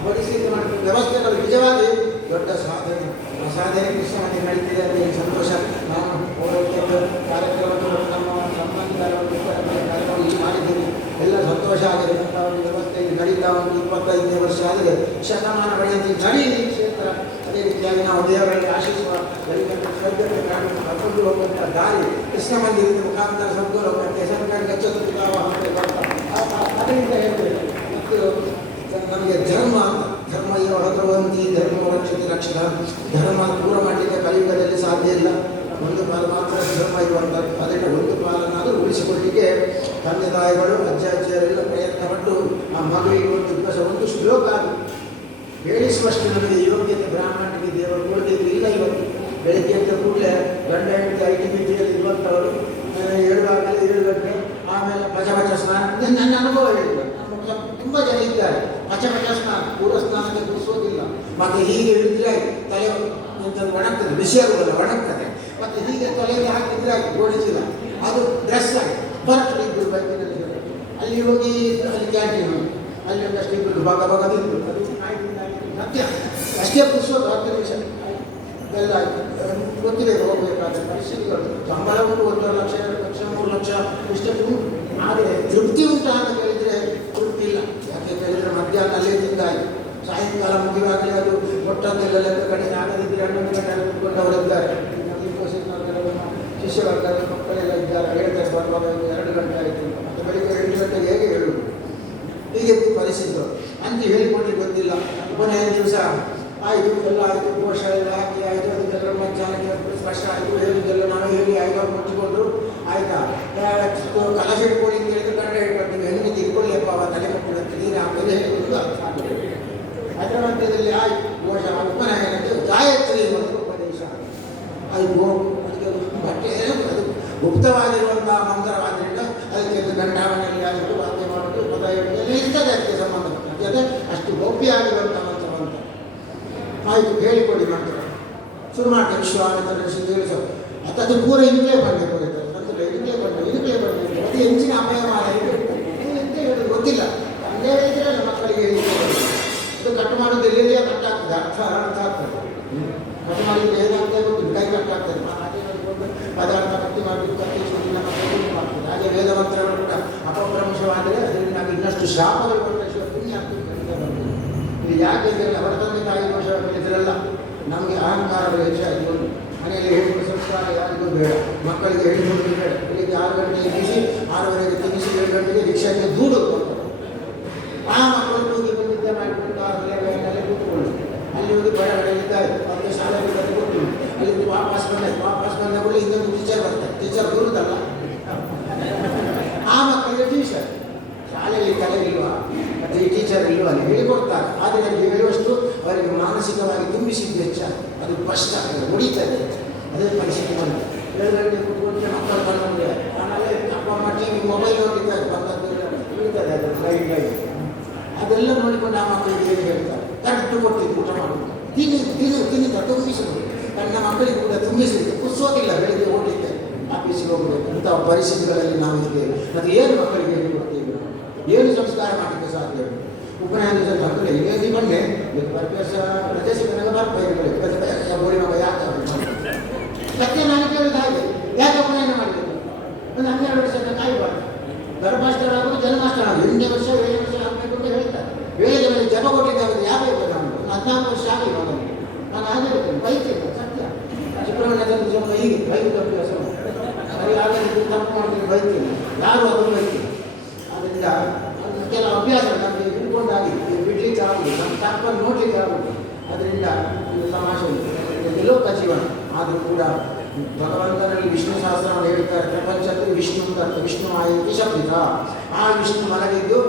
ಪರಿಸ್ಥಿತಿ ಮಾಡಿಕೊಂಡು ವ್ಯವಸ್ಥೆಗಳು ನಿಜವಾಗಿ ದೊಡ್ಡ ಸಾಧನೆ. ಆ ಸಾಧನೆ ಕೃಷ್ಣ ಮಂದಿರ ನಡೀತಿದೆ ಅಂತ ಸಂತೋಷ. ನಾನು ಕಾರ್ಯಕ್ರಮಗಳು ನಮ್ಮ ಸಂಬಂಧಿಕರನ್ನು ಕಾರ್ಯಕ್ರಮ ಇಲ್ಲಿ ಮಾಡಿದ್ದೀನಿ, ಎಲ್ಲ ಸಂತೋಷ ಆಗಿದೆ. ಅಂತ ಒಂದು ವ್ಯವಸ್ಥೆ ಇಲ್ಲಿ ನಡೀತಾ ಒಂದು 25ನೇ ವರ್ಷ ಆಗಿದೆ. ಶತಮಾನ ಪಡೆಯಂತೆ ನಡೀಲಿ ಕ್ಷೇತ್ರ. ಅದೇ ರೀತಿಯಾಗಿ ನಾವು ದೇವರಲ್ಲಿ ಆಶಿಸುವ ಎಲ್ಲರಿಗೂ ಸ್ವರ್ಗಕ್ಕೆ ಕರ್ಕೊಂಡು ಹೋಗುವಂಥ ದಾರಿ ಕೃಷ್ಣ ಮಂದಿರದ ಮುಖಾಂತರ ಸ್ವರ್ಗಲೋಕಕ್ಕೆ ಸರ್ಕಾರಿ ಹೆಚ್ಚುತ್ತಾವ ಅದರಿಂದ ಹೇಳ್ಬೇಕು. ಮತ್ತು ನಮಗೆ ಧರ್ಮ ಹೊರತುವಂತಿ ಧರ್ಮ ರಕ್ಷತೆ ರಕ್ಷಣ. ಧರ್ಮ ದೂರ ಮಾಡಲಿಕ್ಕೆ ಕಲಿಯುಗದಲ್ಲಿ ಸಾಧ್ಯ ಇಲ್ಲ. ಒಂದು ಪಾಲು ಮಾತ್ರ ಧರ್ಮ ಇರುವಂಥದ್ದು. ಅದರಿಂದ ಒಂದು ಪಾಲನ್ನಾದರೂ ಉಳಿಸಿಕೊಳ್ಳಲಿಕ್ಕೆ ತಂದೆ ತಾಯಿಗಳು ಅಜ್ಜಿಯರೆಲ್ಲ ಪ್ರಯತ್ನಪಟ್ಟು ಆ ಮಗುವಿಗೆ ಒಂದು ದಿವಸ ಒಂದು ಶ್ಲೋಕ ಹೇಳಿಸುವಷ್ಟು ನಮಗೆ ಯೋಗ್ಯತೆ ಬ್ರಾಹ್ಮಣನಿಗೆ ದೇವರು ಕೊಡದಿದ್ದು ಇಲ್ಲ. ಇವತ್ತು ಬೆಳಗ್ಗೆ ಎದ್ದ ಕೂಡಲೇ ಗಂಡ ಹೆಂಡತಿ ಐಟಿಬಿಟಿಯಲ್ಲಿ ಇರುವಂಥವರು ಹೇಳುವಾಗಲೇ 7 ಗಂಟೆ ಆಮೇಲೆ ಪಚ ಸ್ನಾನ. ನನ್ನ ಅನುಭವ ಹೇಳಿಲ್ಲ. ತುಂಬ ಜನ ಇದ್ದಾರೆ ಪಚ ಸ್ನಾನ, ಪೂರ್ವ ಸ್ನಾನಕ್ಕೆ ಕೂರಿಸೋದಿಲ್ಲ. ಮತ್ತು ಹೀಗೆ ಹಿಡಿದ್ರೆ ತಲೆ ಎಂಥದ್ದು ಒಣಗ್ತದೆ, ಬಿಸಿ ಆಗುವುದಲ್ಲ, ಒಣಗ್ತದೆ. ಮತ್ತು ಹೀಗೆ ತಲೆಯಲ್ಲಿ ಹಾಕಿದ್ರೆ ಆಗಿ ಓಡಿಸಿಲ್ಲ, ಅದು ಡ್ರೆಸ್ ಆಗಿ ಬರ್ತದೆ. ಇಬ್ಬರು ಬೈಕಿನಲ್ಲಿ ಅಲ್ಲಿ ಹೋಗಿ ಅಲ್ಲಿ ಕ್ಯಾಂಟೀನ್ ಅಲ್ಲಿ ಒಂದಷ್ಟು ಇಬ್ಬರು ಭಾಗ ತಿಂದು ಅದು ಸತ್ಯ ಅಷ್ಟೇ ಕೂರಿಸೋದು 10 ನಿಮಿಷ ಎಲ್ಲ ಆಯಿತು. ಗೊತ್ತಿದೆ ಹೋಗಬೇಕಾದ ಪರಿಸ್ಥಿತಿಗಳು. ಸಂಬಳ ಉಂಟು, 1.5 ಲಕ್ಷ 2 ಲಕ್ಷ 3 ಲಕ್ಷ ಇಷ್ಟಕ್ಕೆ ಉಂಟು. ಆದರೆ ತೃಪ್ತಿ ಉಂಟು ಅಂತ ಕೇಳಿದರೆ ತೃಪ್ತಿ ಇಲ್ಲ. ಯಾಕೆ ಕೇಳಿದರೆ ಮಧ್ಯಾಹ್ನ ಅಲ್ಲೇ ತಿಂದಾಯಿತು, ಸಾಯಂಕಾಲ ಮುಗಿವಾಗಲೇ ಅದು ಒಟ್ಟಂತೆಲ್ಲ ಲೆಕ್ಕ ಕಡಿಮೆ ಆಗದಿದ್ದರೆ 11 ಗಂಟೆ ಕುತ್ಕೊಂಡವರಿದ್ದಾರೆ. ಶಿಷ್ಯ ವರ್ಗದ ಮಕ್ಕಳೆಲ್ಲ ಇದ್ದಾರೆ, ಹೇಳ್ತಾರೆ ಬರುವಾಗ 2 ಗಂಟೆ ಆಯಿತು, ಮತ್ತು ಬೆಳಿಗ್ಗೆ 8 ಗಂಟೆಗೆ ಹೇಗೆ ಹೇಳುವುದು? ಹೀಗೆ ಪರಿಸ್ಥಿತಿಗಳು ಅಂತ ಹೇಳಿಕೊಡ್ಲಿಕ್ಕೆ ಗೊತ್ತಿಲ್ಲ. ಕೊನೆಯ ದಿವಸ ಆಯಿತು, ಎಲ್ಲ ಆಯಿತು, ಕೋಶ ಎಲ್ಲ ಹಾಕಿ ಆಯಿತು, ಅದಕ್ಕೆಲ್ಲ ಮಧ್ಯಾಹ್ನಕ್ಕೆ ಸ್ಪಷ್ಟ ಆಯಿತು. ಹೇಳಿದ್ದೆಲ್ಲ ನಾವು ಹೇಳಿ 5 ಮುಚ್ಚಿಕೊಂಡು ಆಯಿತಾ ಕಲಶ ಇಟ್ಕೊಳ್ಳಿ ಅಂತ ಹೇಳಿದ್ರೆ ಗಂಡ ಇಟ್ಕೊಳ್ತೀವಿ, ಹೆಣ್ಣು ತಿಳ್ಕೊಳ್ಳಿಯಪ್ಪ ಅವ ತಲೆ ಕಟ್ಟಿದಂತೆ ನೀರು ಹಾಕೋದು ಹೇಳಿಕೊಂಡು ಅರ್ಥ ಆಗ್ತದೆ. ಅದರ ಮಧ್ಯದಲ್ಲಿ ಆಯಿತು ಕೋಶ ಉಪನಯನಕ್ಕೆ ಗಾಯತ್ರಿ ಮತ್ತು ಉಪದೇಶ ಆಯಿತು. ಅದಕ್ಕೆ ಬಟ್ಟೆ ಅದು ಗುಪ್ತವಾಗಿರುವಂಥ ಮಂತ್ರವಾದ್ದರಿಂದ ಅದಕ್ಕೆ ಗಂಡಾವಣೆಯಲ್ಲಿ ಆಗಿದ್ದು ವಾದ್ಯ ಮಾಡೋದು ಪದ ಹೇಳೋದು ಇರ್ತದೆ. ಅದಕ್ಕೆ ಸಂಬಂಧಪಟ್ಟಂತೆ ಅದೇ ಅಷ್ಟು ಗೌಪ್ಯ ಆಗಿರುವಂಥ ಮಂತ್ರವಂತ. ಆಯಿತು ಹೇಳಿಕೊಡಿ ಮಂತ್ರ ಶುರು ಮಾಡ್ತಾರೆ. ವಿಶ್ವಾಮಿತ್ರ ಋಷಿ ಹೇಳಿಸೋ ಅದು ಪೂರ ಇಲ್ಲೇ ಬಂದೆ ಕೊಡುತ್ತೆ ಅಂದರೆ ಇಲ್ಲೇ ಬಂದೆ ಅದು ಹೆಚ್ಚಿನ ಅಪಾಯಮಾನ ಎಂತ ಹೇಳೋದು ಗೊತ್ತಿಲ್ಲ. ಅಲ್ಲೇ ಹೇಳಿದ್ರೆ ಮಕ್ಕಳಿಗೆ ಹೇಳಿಕೊಡೋದು ಅದು ಕಟ್ ಮಾಡೋದು ಎಲ್ಲಿಯೇ ಕಟ್ ಆಗ್ತದೆ, ಅರ್ಥ ಆಗ್ತದೆ. ಕಟ್ ಮಾಡಿದ್ರೆ ಏನಾಗ್ತದೆ ಗೊತ್ತಿಲ್ಲ, ಕೈ ಕಟ್ ಆಗ್ತದೆ. ಪದಾರ್ಥ ಕಟ್ಟಿ ಮಾಡಬೇಕು, ಕತ್ತಿ ಸುಳ್ಳಿನ ಮಾಡ್ತದೆ. ಹಾಗೆ ವೇದ ಮಂತ್ರಗಳು ಕೂಡ ಅಪಭ್ರಂಶವಾದರೆ ಅದರಿಂದ ಇನ್ನಷ್ಟು ಶಾಪಗಳು ಕೊಟ್ಟರೆ ಪುಣ್ಯ ಆಗ್ತದೆ. ಇದು ಯಾಕೆ ಅವರ ತಂದೆ ತಾಯಿ ದೋಷ ಹೇಳಿದ್ರಲ್ಲ, ನಮಗೆ ಅಹಂಕಾರಗಳು ಹೆಚ್ಚಾಗಿ ಒಂದು ಮನೆಯಲ್ಲಿ ಹೇಳಿಕೊಂಡು ಸಂಸ್ಕಾರ ಯಾರಿಗೂ ಬೇಡ, ಮಕ್ಕಳಿಗೆ ಹೇಳಿಕೊಂಡು ಬೇಡ. ಬೆಳಿಗ್ಗೆ 6 ಗಂಟೆಗೆ ಬಿಸಿ 6:30ಗೆ ತಿನ್ನಿಸಿ 7 ಗಂಟೆಗೆ ರಿಕ್ಷಾಕ್ಕೆ ದೂಡು ಆ ಮಕ್ಕಳು ಹೋಗಿ ನಿದ್ದೆ ಮಾಡಿಕೊಂಡು 6 ಗಂಟೆಗೆ ಕೂತ್ಕೊಂಡು ಅಲ್ಲಿ ಹೋಗಿ ಬಡಗಡೆಯಿದ್ದಾರೆ. ಮತ್ತೆ ಶಾಲೆಗೆ ಕೊಟ್ಟು ಅಲ್ಲಿ ವಾಪಸ್ ಬಂದ ಕೂಡ ಇನ್ನೊಂದು ಟೀಚರ್ ಬರ್ತಾರೆ. ಟೀಚರ್ ಬರುವುದಲ್ಲ, ಆ ಮಕ್ಕಳಿಗೆ ಟೀಚರ್ ಶಾಲೆಯಲ್ಲಿ ಕಲೆಗಿಲ್ವಾ ಮತ್ತು ಈ ಟೀಚರ್ ಇಲ್ವಾ ಅಲ್ಲಿ ಹೇಳಿಕೊಡ್ತಾರೆ. ಆದರೆ ಅಲ್ಲಿ ಹೇಳುವಷ್ಟು ಅವರಿಗೆ ಮಾನಸಿಕವಾಗಿ ತುಂಬಿಸಿದ್ದು ಹೆಚ್ಚ, ಅದು ಕಷ್ಟ ಉಳಿತದೆ. ಅದೇ ಪರಿಸ್ಥಿತಿ ಬಂದು 7 ಗಂಟೆ ಕೂತ್ಕೊಂಡು ಮಕ್ಕಳು ಬಂದರೆ ಆಮೇಲೆ ಅಪ್ಪ ಅಮ್ಮ ಟಿವಿ ಮೊಬೈಲ್ ನೋಡಿದ್ದಾರೆ, ಬಂದದ್ದು ಉಳಿತದೆ. ಅದು ಲೈಟ್ ಅದೆಲ್ಲ ನೋಡಿಕೊಂಡು ಆ ಮಕ್ಕಳಿಗೆ ಏನು ಹೇಳ್ತಾರೆ, ತಟ್ಟು ಕೊಟ್ಟಿದ್ದು ಊಟ ಮಾಡೋದು, ತಿನ್ನಿ ತುಂಬಿಸಬಹುದು. ನನ್ನ ಮಕ್ಕಳಿಗೆ ಕೂಡ ತುಂಬಿಸಿದ್ದು ಕುಸೋದಿಲ್ಲ. ಬೆಳಿಗ್ಗೆ ಓಡಲಿಕ್ಕೆ ಆಫೀಸಿಗೆ ಹೋಗಬೇಕು ಇಂಥ ಪರಿಸ್ಥಿತಿಗಳಲ್ಲಿ ನಾವು ಇದ್ದೇವೆ. ಮತ್ತು ಏನು ಮಕ್ಕಳಿಗೆ ಹೇಳಿಕೊಡ್ತೀವಿ, ಏನು ಸಂಸ್ಕಾರ ಮಾಡಲಿಕ್ಕೆ ಸಾಧ್ಯ? ಉಪನಯನ ಮಕ್ಕಳು ಇಲ್ಲಿ ಬಂದೆ ವರ್ಷ ರಜೆ ಸಿಕ್ಕನಾಗ ಬರ್ಬೇಕು ಬೋಳಿ ಮಗ ಯಾಕೆ ಸತ್ಯ ನಾನು ಕೇಳಿದ ಹಾಗೆ ಯಾಕೆ ಉಪನಯನ ಮಾಡಬೇಕು? ಒಂದು 12 ವರ್ಷದ ಕಾಯಬಾರ್ದು. ಗರ್ಭಾಷ್ಟರಾಗೋದು ಜನ್ಮಾಷ್ಟರ 8 ವರ್ಷ 7 ವರ್ಷ ಆಗಬೇಕು ಅಂತ ಹೇಳ್ತಾರೆ. ವೇಳೆಗೆ ಮೇಲೆ ಜಪ ಕೊಟ್ಟಿದ್ದಾಗುತ್ತೆ. ಯಾಕೆ ಇರ್ಬೋದು? ನಾನು 14 ವರ್ಷ ಆಗಿಲ್ಲ ನಾನು ಹಾಗೆ ಇರ್ತೇನೆ, ಬೈತೇನೆ ಸತ್ಯ. ಸುಬ್ರಹ್ಮಣ್ಯದ ಸ್ವಲ್ಪ ಹೀಗೆ ಬೈದು ಅಭ್ಯಾಸ ಸರಿ ಆಗಲಿ, ತಪ್ಪು ಮಾಡ್ತೀನಿ ಬೈತೀನಿ, ಯಾರು ಅದನ್ನು ಬೈತೀನಿ. ಆದ್ದರಿಂದ ಕೆಲವು ಅಭ್ಯಾಸ ನಮಗೆ ಹಿಡ್ಕೊಂಡಾಗಿ ಬಿಡ್ಲಿಕ್ಕೆ ಆಗುದು, ನಮ್ಮ ತಪ್ಪನ್ನು ನೋಡ್ಲಿಕ್ಕೆ ಆಗುದು. ಅದರಿಂದ ಇದು ತಮಾಷೆ ಲೋಕ ಜೀವನ. ಆದರೂ ಕೂಡ ಭಗವಂತನಲ್ಲಿ ವಿಷ್ಣು ಸಹಸ್ರವನ್ನು ಹೇಳ್ತಾರೆ. ಪ್ರಪಂಚದಲ್ಲಿ ವಿಷ್ಣು ಅಂತ ವಿಷ್ಣು ಆಯುತಿ ಶಬ್ದ. ಆ ವಿಷ್ಣು ಮಲಗಿದ್ದು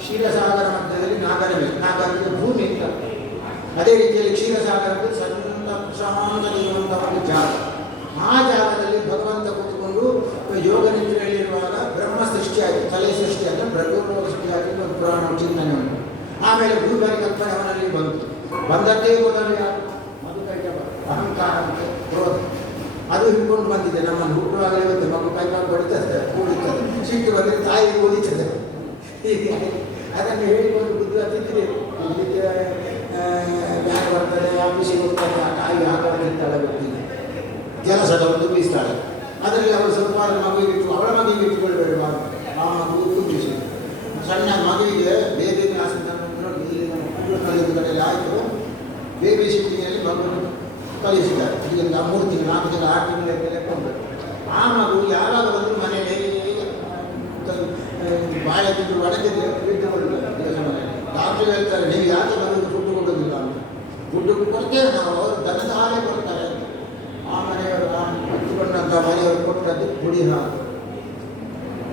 ಕ್ಷೀರಸಾಗರ ಮಧ್ಯದಲ್ಲಿ ನಾಗರಿಗೆ ಭೂಮಿ ಅಂತ. ಅದೇ ರೀತಿಯಲ್ಲಿ ಕ್ಷೀರಸಾಗರಕ್ಕೆ ಶಾಂತ ಇರುವಂಥ ಒಂದು ಜಾಗ. ಆಮೇಲೆ ಗುರುಗಾರಿ ಕಲ್ಪನೆ ಅವನಲ್ಲಿ ಬಂತು. ಬಂದದ್ದೇ ಮೊದಲು ಯಾರು? ಮಧುಕೈಟ ಅಹಂಕಾರ ಮತ್ತು ಕ್ರೋಧ ಅದು ಹಿಡ್ಕೊಂಡು ಬಂದಿದೆ. ನಮ್ಮನ್ನು ಹುಟ್ಟುವಾಗಲೇ ಬಂದು ಮಗು ಕೈಕಾಲು ಹೊಡಿತದೆ, ಕೂಡಿರ್ತದೆ, ಸಿಟ್ಟು ಬಂದರೆ ತಾಯಿ ಓದಿತದೆ. ಹೀಗೆ ಅದನ್ನು ಹೇಳಿಕೊಂಡು ಬುದ್ಧಿ ಹತ್ತಿದ್ರೆ ಬ್ಯಾಂಕ್ ಬರ್ತದೆ, ಆಫೀಸಿಗೆ ಹೋಗ್ತಾರೆ, ಆ ತಾಯಿ ಹಾಕಿರ್ತಾಳೆ, ಗೊತ್ತಿಲ್ಲ ಕೆಲಸದವರದ್ದು ಬೀಸ್ತಾಳೆ. ಅದರಲ್ಲಿ ಅವರು ಸ್ವಲ್ಪ ಮಗುವಿಗೆ ಇಟ್ಟು ಅವಳ ಮಗುವಿಗೆ ಇಟ್ಟುಕೊಳ್ಬೇಡ, ಆ ಮಗುವಿಗೂ ಬೀಸಿ ಸಣ್ಣ ಮಗುವಿಗೆ ಬೇಬಿ ಕ್ಲಾಸ್ ಕಡೆಯಲ್ಲಿ ಆಯಿತು. ಬೇಬಿ ಶಿಫ್ಟಿಂಗಲ್ಲಿ ಮಗುವನ್ನು ಕಲಿಸಿದ್ದಾರೆ. ಇದರಿಂದ 3 ತಿಂಗಳು 4 ತಿಂಗಳು 6 ತಿಂಗಳ ಲೆಕ್ಕೊಂಡು ಆ ಮಗು ಯಾವಾಗ ಬಂದರೂ ಮನೆಯಲ್ಲಿ ಬಾಳೆ ತಿಂದು ಒಣಗಿದ್ರೆ ಬಿಟ್ಟುಕೊಳ್ಳುವುದು. ಡಾಕ್ಟರ್ ಹೇಳ್ತಾರೆ, ನೀವು ಯಾಕೆ ಮಗುವಿಗೆ ಫುಡ್ ಕೊಡೋದಿಲ್ಲ ಅಂತ. ಫುಡ್ ಕೊಡ್ತೇವೆ ನಾವು, ಅವರು ದನದ ಹಾಲೇ ಕೊಡ್ತಾರೆ. ಆ ಮನೆಯವರು ಹಚ್ಚಿಕೊಂಡಂಥ ಮನೆಯವರು ಕೊಟ್ಟದ್ದು ಪುಡಿ ಹಾಲು.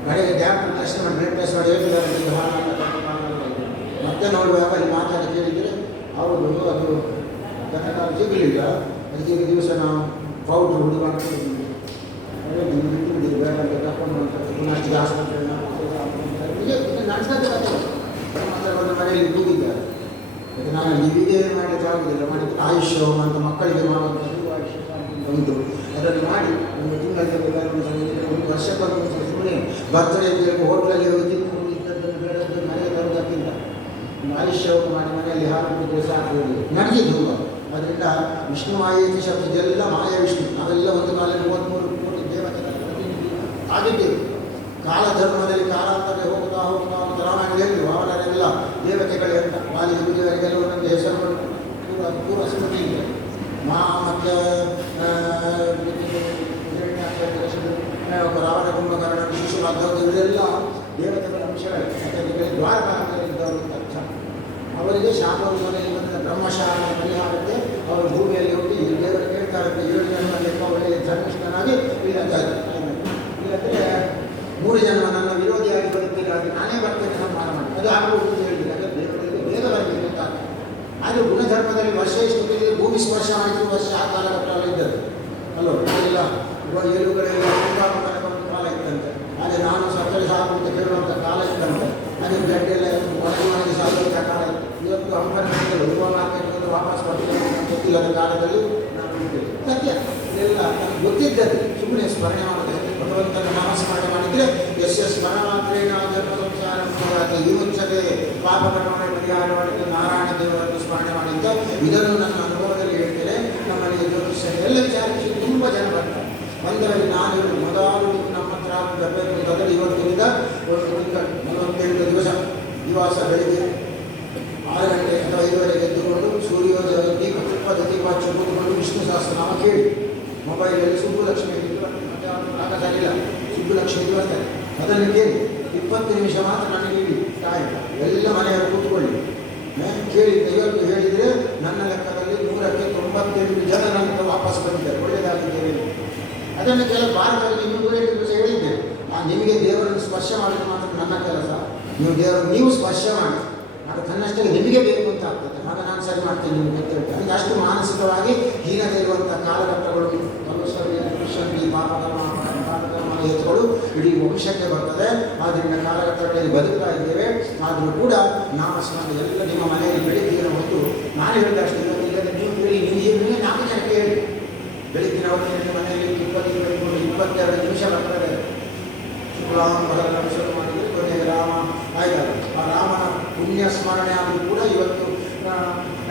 ಕಡೆಗೆ ಡಾಕ್ಟರ್ ಟೆಸ್ಟ್ ಮಾಡಿ ಬ್ಲಡ್ ಟೆಸ್ಟ್ ಮಾಡಿ ಹೇಳ್ತಿದ್ದಾರೆ ಇದು ಹಾಲಲ್ಲ. ಮತ್ತೆ ನೋಡುವಾಗ ಅಲ್ಲಿ ಮಾತಾಡಿ ಕೇಳಿದರೆ ಅವರು ಅದು ದನದ ಹಾಲು ಸಿಗಲಿಲ್ಲ, ಅದಕ್ಕೆ ದಿವಸ ನಾವು ಪೌಡ್ರ್ ಹುಡುಕೊಂಡು ಬಿಟ್ಟು ಬೇಡ ತಗೊಂಡು ಪುನಃ ಆಸ್ಪತ್ರೆ ನಡೆಸೋದು ಒಂದು ಮನೆಯಲ್ಲಿ ಕೂಗಿದ್ದಾರೆ. ಅದಕ್ಕೆ ನಾನು ನಿಮಗೆ ಮಾಡಲಿಕ್ಕೆ ಆಗುವುದಿಲ್ಲ, ಮಾಡಿ ಆಯುಷ್ ಹೋಮ ಅಂತ ಮಕ್ಕಳಿಗೆ ಮಾಡುವಂಥದ್ದು ಆಯುಷ್ ಉಂಟು. ಅದನ್ನು ಮಾಡಿ ಒಂದು ತಿಂಗಳಲ್ಲಿ 1 ವರ್ಷಕ್ಕೊಂದು ಸುಮ್ಮನೆ ಬರ್ತ್ಡೇ ಹೋಟ್ಲಲ್ಲಿ ಹೋಗಿ ತಿಂದು ಇದ್ದದ್ದನ್ನು ಬೇಡದ್ದು ಮನೆಗೆ ತರುವುದಕ್ಕಿಂತ ಆಯುಷ್ಯ ಹೋಮ ಮಾಡಿ ಮನೆಯಲ್ಲಿ ಹಾಲು ಬಿಟ್ಟರೆ ಸಾಕು ನಡೆದಿದ್ದು. ಅದರಿಂದ ವಿಷ್ಣು ಮಾಯೇತಿ ಶಬ್ದ ಇದೆಲ್ಲ ಮಾಯ ವಿಷ್ಣು. ನಾವೆಲ್ಲ ಒಂದು ಕಾಲದಲ್ಲಿ 33 ಕೋಟಿ ದೇವತೆಗಳ ಪ್ರತಿನಿಧಿ ಆಗಿದ್ದೇವೆ. ಕಾಲಧರ್ಮದಲ್ಲಿ ಕಾಲಾಂತರಕ್ಕೆ ಹೋಗ್ತಾ ಹೋಗ್ತಾ ಹೋಗ್ತಾ ರಾಮಾಯಣ ಹೇಳಿದ್ರು ಅವರೆಲ್ಲ ದೇವತೆಗಳೇ ಅಂತ. ಬಾಲಿ ಬುದ್ಧಿವರಿಗೆಲ್ಲ ಒಂದೊಂದು ಹೆಸರುಗಳು ಪೂರ್ವ ಸ್ಮೃತಿ ಇದೆ. ಮತ್ತು ರಾವಣ ಕುಂಭಕರ್ಣ ಶಿಶುಪಾಲ ಇವರೆಲ್ಲ ದೇವತೆಗಳ ಅಂಶಗಳು. ಯಾಕಂದರೆ ದ್ವಾರಕಾಂತರಿದ್ದವರು ಅರ್ಥ. ಅವರಿಗೆ ಶಾಪದಲ್ಲಿ ಬಂದ ಬ್ರಹ್ಮಶಾಪ ಪರಿಹಾರಕ್ಕೆ ಅವರು ಭೂಮಿಯಲ್ಲಿ ಹೋಗಿ ದೇವರು ಕೇಳ್ತಾರಂತೆ 7 ಜನ್ಮ ಲೆಕ್ಕ ಒಳ್ಳೆಯ ಧರ್ಮಿಷ್ಠನಾಗಿ ಇಲ್ಲಂದರೆ 3 ಜನ್ಮ ನನ್ನ ವಿರೋಧಿಯಾಗಿ ಬರುತ್ತಿಲ್ಲ, ಅದು ನಾನೇ ಬರ್ತೇನೆ ಸಂಹಾರ ಮಾಡಿ ಅದು ಆಗುವುದು ಹೇಳಿದ್ರೆ ಅಂದರೆ ದೇವರಿಗೆ ಬೇಗ ಬರಬೇಕು ಅಂತ. ಆದರೆ ಗುಣಧರ್ಮದಲ್ಲಿ ವರ್ಷ ಎಷ್ಟು ಭೂಮಿ ಸ್ಪರ್ಶ ಮಾಡಿದ್ರು ವರ್ಷ ಆ ಕಾಲಘಟ್ಟದಲ್ಲಿ ಇದ್ದದ್ದು ಅಲ್ಲೋ ಇಲ್ಲ. ಏಳುಗಳೆಲ್ಲ ಒಂದು ಕಾಲ ಇತ್ತಂತೆ. ಆದರೆ ನಾನು ಸಕ್ಕರೆ ಸಾಕು ಅಂತ ಕೇಳುವಂಥ ಕಾಲ ಇತ್ತಂತೆ. ಅದೇ ಗಡ್ಡೆಲ್ಲ ಒಣಗಿ ಸಾಕುವಂಥ ಕಾಲ. ಇವತ್ತು ಅಂಬರ್ಗಳು ಹೂವ ಮಾರ್ಕೆಟ್ಗೆ ವಾಪಸ್ ಬರ್ತೇನೆ ಗೊತ್ತಿಲ್ಲದ ಕಾಲದಲ್ಲಿ ನಾನು ಸತ್ಯ ಇದೆಲ್ಲ ನನಗೆ ಗೊತ್ತಿದ್ದದ್ದು. ಸುಮ್ಮನೆ ಸ್ಮರಣೆ ಮಾಡಿದೆ, ಭಗವಂತನ ನಾಮಸ್ಮರಣೆ ಮಾಡಿದರೆ ಸ್ಮರಣ ಮಾತ್ರ ಜನ್ಮ ಸಂಸಾರ ಈ ಮುಚ್ಚದೆ ಪಾಪ ಕರ್ಮಗಳ ಪರಿಹಾರ ಮಾಡಿದ್ದು ನಾರಾಯಣ ದೇವರನ್ನು ಸ್ಮರಣೆ ಮಾಡಿದ್ದ. ಇದನ್ನು ನನ್ನ ಅನುಭವದಲ್ಲಿ ಹೇಳ್ತೇನೆ. ನಮ್ಮಲ್ಲಿ ಜ್ಯೋತಿಷ್ಯ ಎಲ್ಲ ವಿಚಾರಿಸಿ ತುಂಬ ಜನ ಬರ್ತಾರೆ. ಒಂದರಲ್ಲಿ ನಾನು ಮೊದಲು ನಮ್ಮ ಹತ್ರ ಬರಬೇಕು ಅಂತಂದರೆ ಇವತ್ತಿನಿಂದ 47 ದಿವಸ ದಿವಸ ಬೆಳಿಗ್ಗೆ 6 ಗಂಟೆ ಅಥವಾ 5 ಎದ್ದುಕೊಂಡು ಸೂರ್ಯೋದಯ ದೀಪ ದೀಪ ಹಚ್ಚಿ ಕೂತ್ಕೊಂಡು ವಿಷ್ಣು ಸಹಸ್ರನಾಮ ಕೇಳಿ. ಮೊಬೈಲಲ್ಲಿ ಸುಬ್ಬುಲಕ್ಷ್ಮಿ ಆಗ ಸರಿಲ್ಲ, ಸುಬ್ಬುಲಕ್ಷ್ಮಿ ಬರ್ತಾರೆ, ಅದನ್ನು ಕೇಳಿ 20 ನಿಮಿಷ ಮಾತ್ರ ನನಗೆ ಇಡಿ ತಾಯಿ ಎಲ್ಲ ಮನೆಯವರು ಕೂತ್ಕೊಳ್ಳಿ ಕೇಳಿ. ಇವತ್ತು ಹೇಳಿದರೆ ನನ್ನ ಲೆಕ್ಕದಲ್ಲಿ 100ಕ್ಕೆ 98 ಜನ ನನ್ನ ವಾಪಸ್ ಬಂದಿದ್ದಾರೆ, ಒಳ್ಳೆಯದಾಗಿದ್ದೇವೆ. ಅದನ್ನು ಕೆಲವು ಭಾರತದಲ್ಲಿ 208 ದಿವಸ ಹೇಳಿದ್ದೆ. ನಿಮಗೆ ದೇವರನ್ನು ಸ್ಪರ್ಶ ಮಾಡಿದ್ರೆ ಮಾತ್ರ ನನ್ನ ಕೆಲಸ, ನೀವು ದೇವರನ್ನು ನೀವು ಸ್ಪರ್ಶ ಮಾಡಿ, ಅದು ತನ್ನಷ್ಟಕ್ಕೆ ನಿಮಗೆ ಬೇಕು ಅಂತ ಆಗ್ತದೆ. ಆಗ ನಾನು ಸರಿ ಮಾಡ್ತೀನಿ ನಿಮಗೆ ಅಂತ ಹೇಳ್ತೇನೆ. ನನಗೆ ಅಷ್ಟು ಮಾನಸಿಕವಾಗಿ ಹೀನತೆ ಇರುವಂಥ ಕಾಲಘಟ್ಟಗಳು ಕೃಷ್ಣಿ ಪಾಪಕರ್ಮ ಎತ್ತುಗಳು ಇಡೀ ವಂಶಕ್ಕೆ ಬರ್ತದೆ. ಆದ್ದರಿಂದ ಕಾಲಘಟ್ಟಗಳಲ್ಲಿ ಬದುಕ್ತಾ ಇದ್ದೇವೆ. ಆದರೂ ಕೂಡ ನಾಮಸ್ಮರಣೆ ಎಲ್ಲ ನಿಮ್ಮ ಮನೆಯಲ್ಲಿ ಬೆಳಿಗ್ಗಿನ ಹೊತ್ತು ನಾನು ಹೇಳಿದಷ್ಟು ಇಲ್ಲದೆ ನೀವು ಕೇಳಿ, ನೀವು 4 ಜನಕ್ಕೆ ಹೇಳಿ. ಬೆಳಗ್ಗಿನ ಹೊತ್ತಿನಲ್ಲಿ ಮನೆಯಲ್ಲಿ 22 ನಿಮಿಷ ಬರ್ತದೆ. ಶುಕ್ಲಾಂಬರನ್ನು ಶುರು ಮಾಡಿದರೆ ಕೊನೆಗೆ ರಾಮ ಆಯ್ತಲ್ಲ. ಆ ರಾಮನ ಪುಣ್ಯ ಸ್ಮರಣೆ ಆದರೂ ಕೂಡ ಇವತ್ತು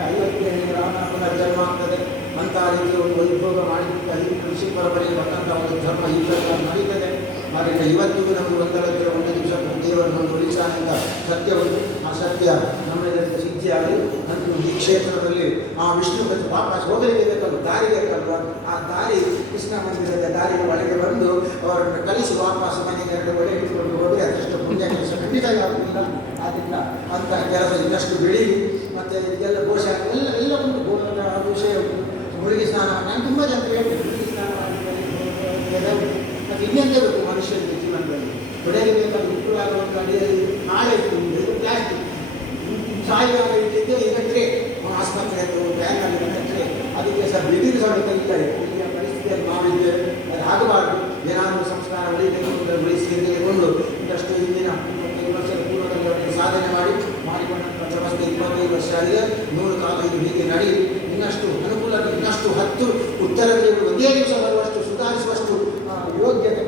50ನೇ ರಾಮನ ಪುನರ್ಜನ್ಮ ಆಗ್ತದೆ ಅಂತ ರೀತಿಯ ಒಂದು ವೈಭೋಗ ಮಾಡಿದಂಥ ಈ ಕೃಷಿ ಪರಂಪರೆಗೆ ಬಂದಂಥ ಒಂದು ಧರ್ಮ ಇವೆಲ್ಲ ನಡೀತದೆ. ಆದ್ದರಿಂದ ಇವತ್ತಿಗೂ ನಮಗೆ ಒಂದರಕ್ಕೆ ಒಂದು ದಿವಸ ದೇವರನ್ನು ಉಳಿಸಾನಿಂದ ಸತ್ಯ ಉಂಟು. ಆ ಸತ್ಯ ನಮ್ಮೆಲ್ಲರಿಗೂ ಸಿದ್ಧಿಯಾಗಲಿ. ನಂತರ ಈ ಕ್ಷೇತ್ರದಲ್ಲಿ ಆ ವಿಷ್ಣು ವಾಪಸ್ ಹೋಗಲಿಕ್ಕೆ ಬೇಕಲ್ಲ, ದಾರಿ ಬೇಕಲ್ವ. ಆ ದಾರಿ ಕೃಷ್ಣ ಮಂದಿರದ ದಾರಿಗೆ ಒಳಗೆ ಬಂದು ಅವರನ್ನು ಕಲಿಸಿ ವಾಪಸ್ ಮನೆಗೆ 2 ಒಳ್ಳೆ ಇಟ್ಟುಕೊಂಡು ಹೋದರೆ ಅದಷ್ಟು ಪುಣ್ಯ ಕೆಲಸ ಖಂಡಿತ ಆಗುವುದಿಲ್ಲ. ಆದ್ದರಿಂದ ಅಂಥ ಕೆಲಸ ಇನ್ನಷ್ಟು ಬೆಳೀಲಿ. ಮತ್ತು ಇದೆಲ್ಲ ಘೋಷ ಎಲ್ಲ ಉಂಟು, ಗೋದ ವಿಷಯ ಉಂಟು. ಮುಳುಗಿ ಸ್ನಾನ ನಾನು ತುಂಬ ಜನ ಹೇಳ್ತೀನಿ, ಮುಳುಗಿ ಸ್ನಾನ ಮತ್ತು ಇನ್ನೆಂದೇ ಬೇಕು ಮನುಷ್ಯನಿಗೆ ಜೀವನದಲ್ಲಿ ಬೆಳೆಗೆ ಬೇಕಾದ ಹುಟ್ಟುವಾಗುವಂಥ ಅಡಿಯಲ್ಲಿ ನಾಳೆ ಇಟ್ಟು ಪ್ಲಾಸ್ಟಿಕ್ ಸಾಯುವಾಗ ಇಟ್ಟಿದ್ದೆ. ಈಗ ಟ್ರೇ ಆಸ್ಪತ್ರೆ ಬ್ಯಾಂಕಲ್ಲಿ ಟ್ರೇ ಅದಕ್ಕೆ ಸಹ ಬಿಲ್ಡಿಂಗ್ ಸಮೇತ ಇಲ್ಲ. ಇಲ್ಲಿಯ ಪರಿಸ್ಥಿತಿಯಲ್ಲಿ ನಾವಿದ್ದೇವೆ. ಅದು ಆಗಬಾರ್ದು. ಏನಾದರೂ ಸಂಸ್ಕಾರ ಉಳಿಬೇಕು ಅಂತ ಉಳಿಸಿ ತೆಗೆದುಕೊಂಡು ಇನ್ನಷ್ಟು ಹಿಂದಿನ 25 ವರ್ಷದ ಪೂರ್ವದಲ್ಲಿ ಅವರಿಗೆ ಸಾಧನೆ ಮಾಡಿಕೊಂಡಂಥ ವ್ಯವಸ್ಥೆ ಇತರರಿಗೆ ಒಂದೇ ದಿವಸ ಬರುವಷ್ಟು ಸುಧಾರಿಸುವಷ್ಟು ಯೋಗ್ಯತೆ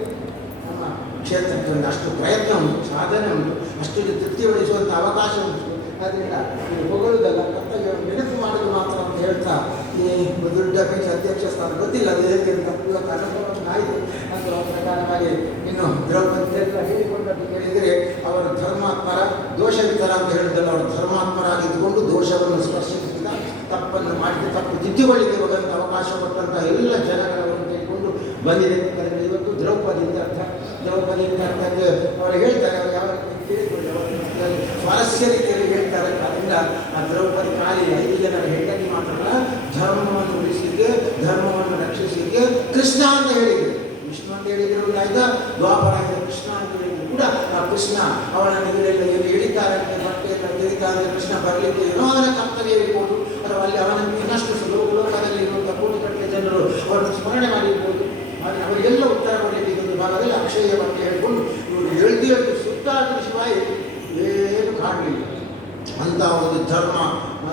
ನಮ್ಮ ಕ್ಷೇತ್ರಕ್ಕೆ ಒಂದು ಅಷ್ಟು ಪ್ರಯತ್ನ ಉಂಟು, ಸಾಧನೆ ಉಂಟು, ಅಷ್ಟು ತೃಪ್ತಿಗೊಳಿಸುವಂಥ ಅವಕಾಶ ಉಂಟು. ಆದ್ದರಿಂದ ಇದು ಹೊಗಳುವುದಲ್ಲ, ಕರ್ತವ್ಯವನ್ನು ನೆನಪು ಮಾಡೋದು ಮಾತ್ರ ಅಂತ ಹೇಳ್ತಾ ಈ ದೊಡ್ಡ ಪೀಠ ಅಧ್ಯಕ್ಷ ಸ್ಥಾನ ಗೊತ್ತಿಲ್ಲ ಅದು ಹೇಗೆ ಅಂತ ಇವತ್ತು ಅನುಭವ ಆಯಿತು. ಅಂತ ಪ್ರಕಾರವಾಗಿ ಇನ್ನು ದ್ರೌಪದಿ ಹೇಳಿಕೊಂಡದ್ದು ಕೇಳಿದರೆ ಅವರ ಧರ್ಮಾತ್ಮರ ದೋಷವಿತರ ಅಂತ ಹೇಳಿದ್ದಲ್ಲ, ಅವರು ಧರ್ಮಾತ್ಮರಾಗಿದ್ದುಕೊಂಡು ದೋಷವನ್ನು ಸ್ಪರ್ಶಿಸಿದ, ತಪ್ಪನ್ನು ಮಾಡಿದ, ತಪ್ಪು ತಿದ್ದುಕೊಳ್ಳಿಕ್ಕೆ ಹೋದಂಥ ಅವಕಾಶ ಕೊಟ್ಟಂಥ ಎಲ್ಲ ಜನಗಳನ್ನು ತೆಗೆದುಕೊಂಡು ಬಂದಿದೆ. ಅದರಿಂದ ಇವತ್ತು ದ್ರೌಪದಿ ಅಂತ ಅರ್ಥ. ದ್ರೌಪದಿ ಅಂತ ಅರ್ಥಕ್ಕೆ ಅವರು ಹೇಳ್ತಾರೆ, ಅವರು ಯಾವ ಕೇಳಿಕೊಂಡು ಸ್ವಾರಸ್ಯ ರೀತಿಯಲ್ಲಿ ಹೇಳ್ತಾರೆ. ಅದರಿಂದ ಆ ದ್ರೌಪದಿ ಖಾಲಿ 5 ಜನರ ಹೆಂಡತಿ ಮಾತ್ರ ಧರ್ಮವನ್ನು ಉಳಿಸಲಿಕ್ಕೆ, ಧರ್ಮವನ್ನು ರಕ್ಷಿಸಲಿಕ್ಕೆ ಕೃಷ್ಣ ಅಂತ ಹೇಳಿದ್ರು. ವಿಷ್ಣು ಅಂತ ಹೇಳಿದ್ರು ಆಯ್ತಾ, ದ್ವಾಪರ ಕೃಷ್ಣ ಅಂತ ಹೇಳಿದ್ರು ಕೂಡ ಆ ಕೃಷ್ಣ ಅವಳ ನಿಗಡೆಲ್ಲ ಎಲ್ಲಿ ಹೇಳಿದ್ದಾರೆ ಬಟ್ಟೆಯನ್ನು ತೆಗಿತಾರೆ, ಕೃಷ್ಣ ಬರಲಿಕ್ಕೆ ಏನೋ ಅವನ ಕರ್ತವ್ಯ ಇರ್ಬೋದು, ಅಥವಾ ಅಲ್ಲಿ ಅವನನ್ನು ಇನ್ನಷ್ಟು ಲೋಕದಲ್ಲಿ ಇರುವಂಥ ಕೋಟಿಗಟ್ಟಲೆ ಜನರು ಅವರನ್ನು ಸ್ಮರಣೆ ಮಾಡಿರ್ಬೋದು. ಆದರೆ ಅವರಿಗೆಲ್ಲ ಉತ್ತರ ಕೊಡಲಿಕ್ಕೆ ಇದೊಂದು ಭಾಗದಲ್ಲಿ ಅಕ್ಷಯ ಬಗ್ಗೆ ಹೇಳಿಕೊಂಡು ಇವರು ಎಳ್ದು ಸುತ್ತಾಡಿದ ಶಿವಾಯಿ ಏನು ಕಾಣಲಿಲ್ಲ. ಅಂಥ ಒಂದು ಧರ್ಮ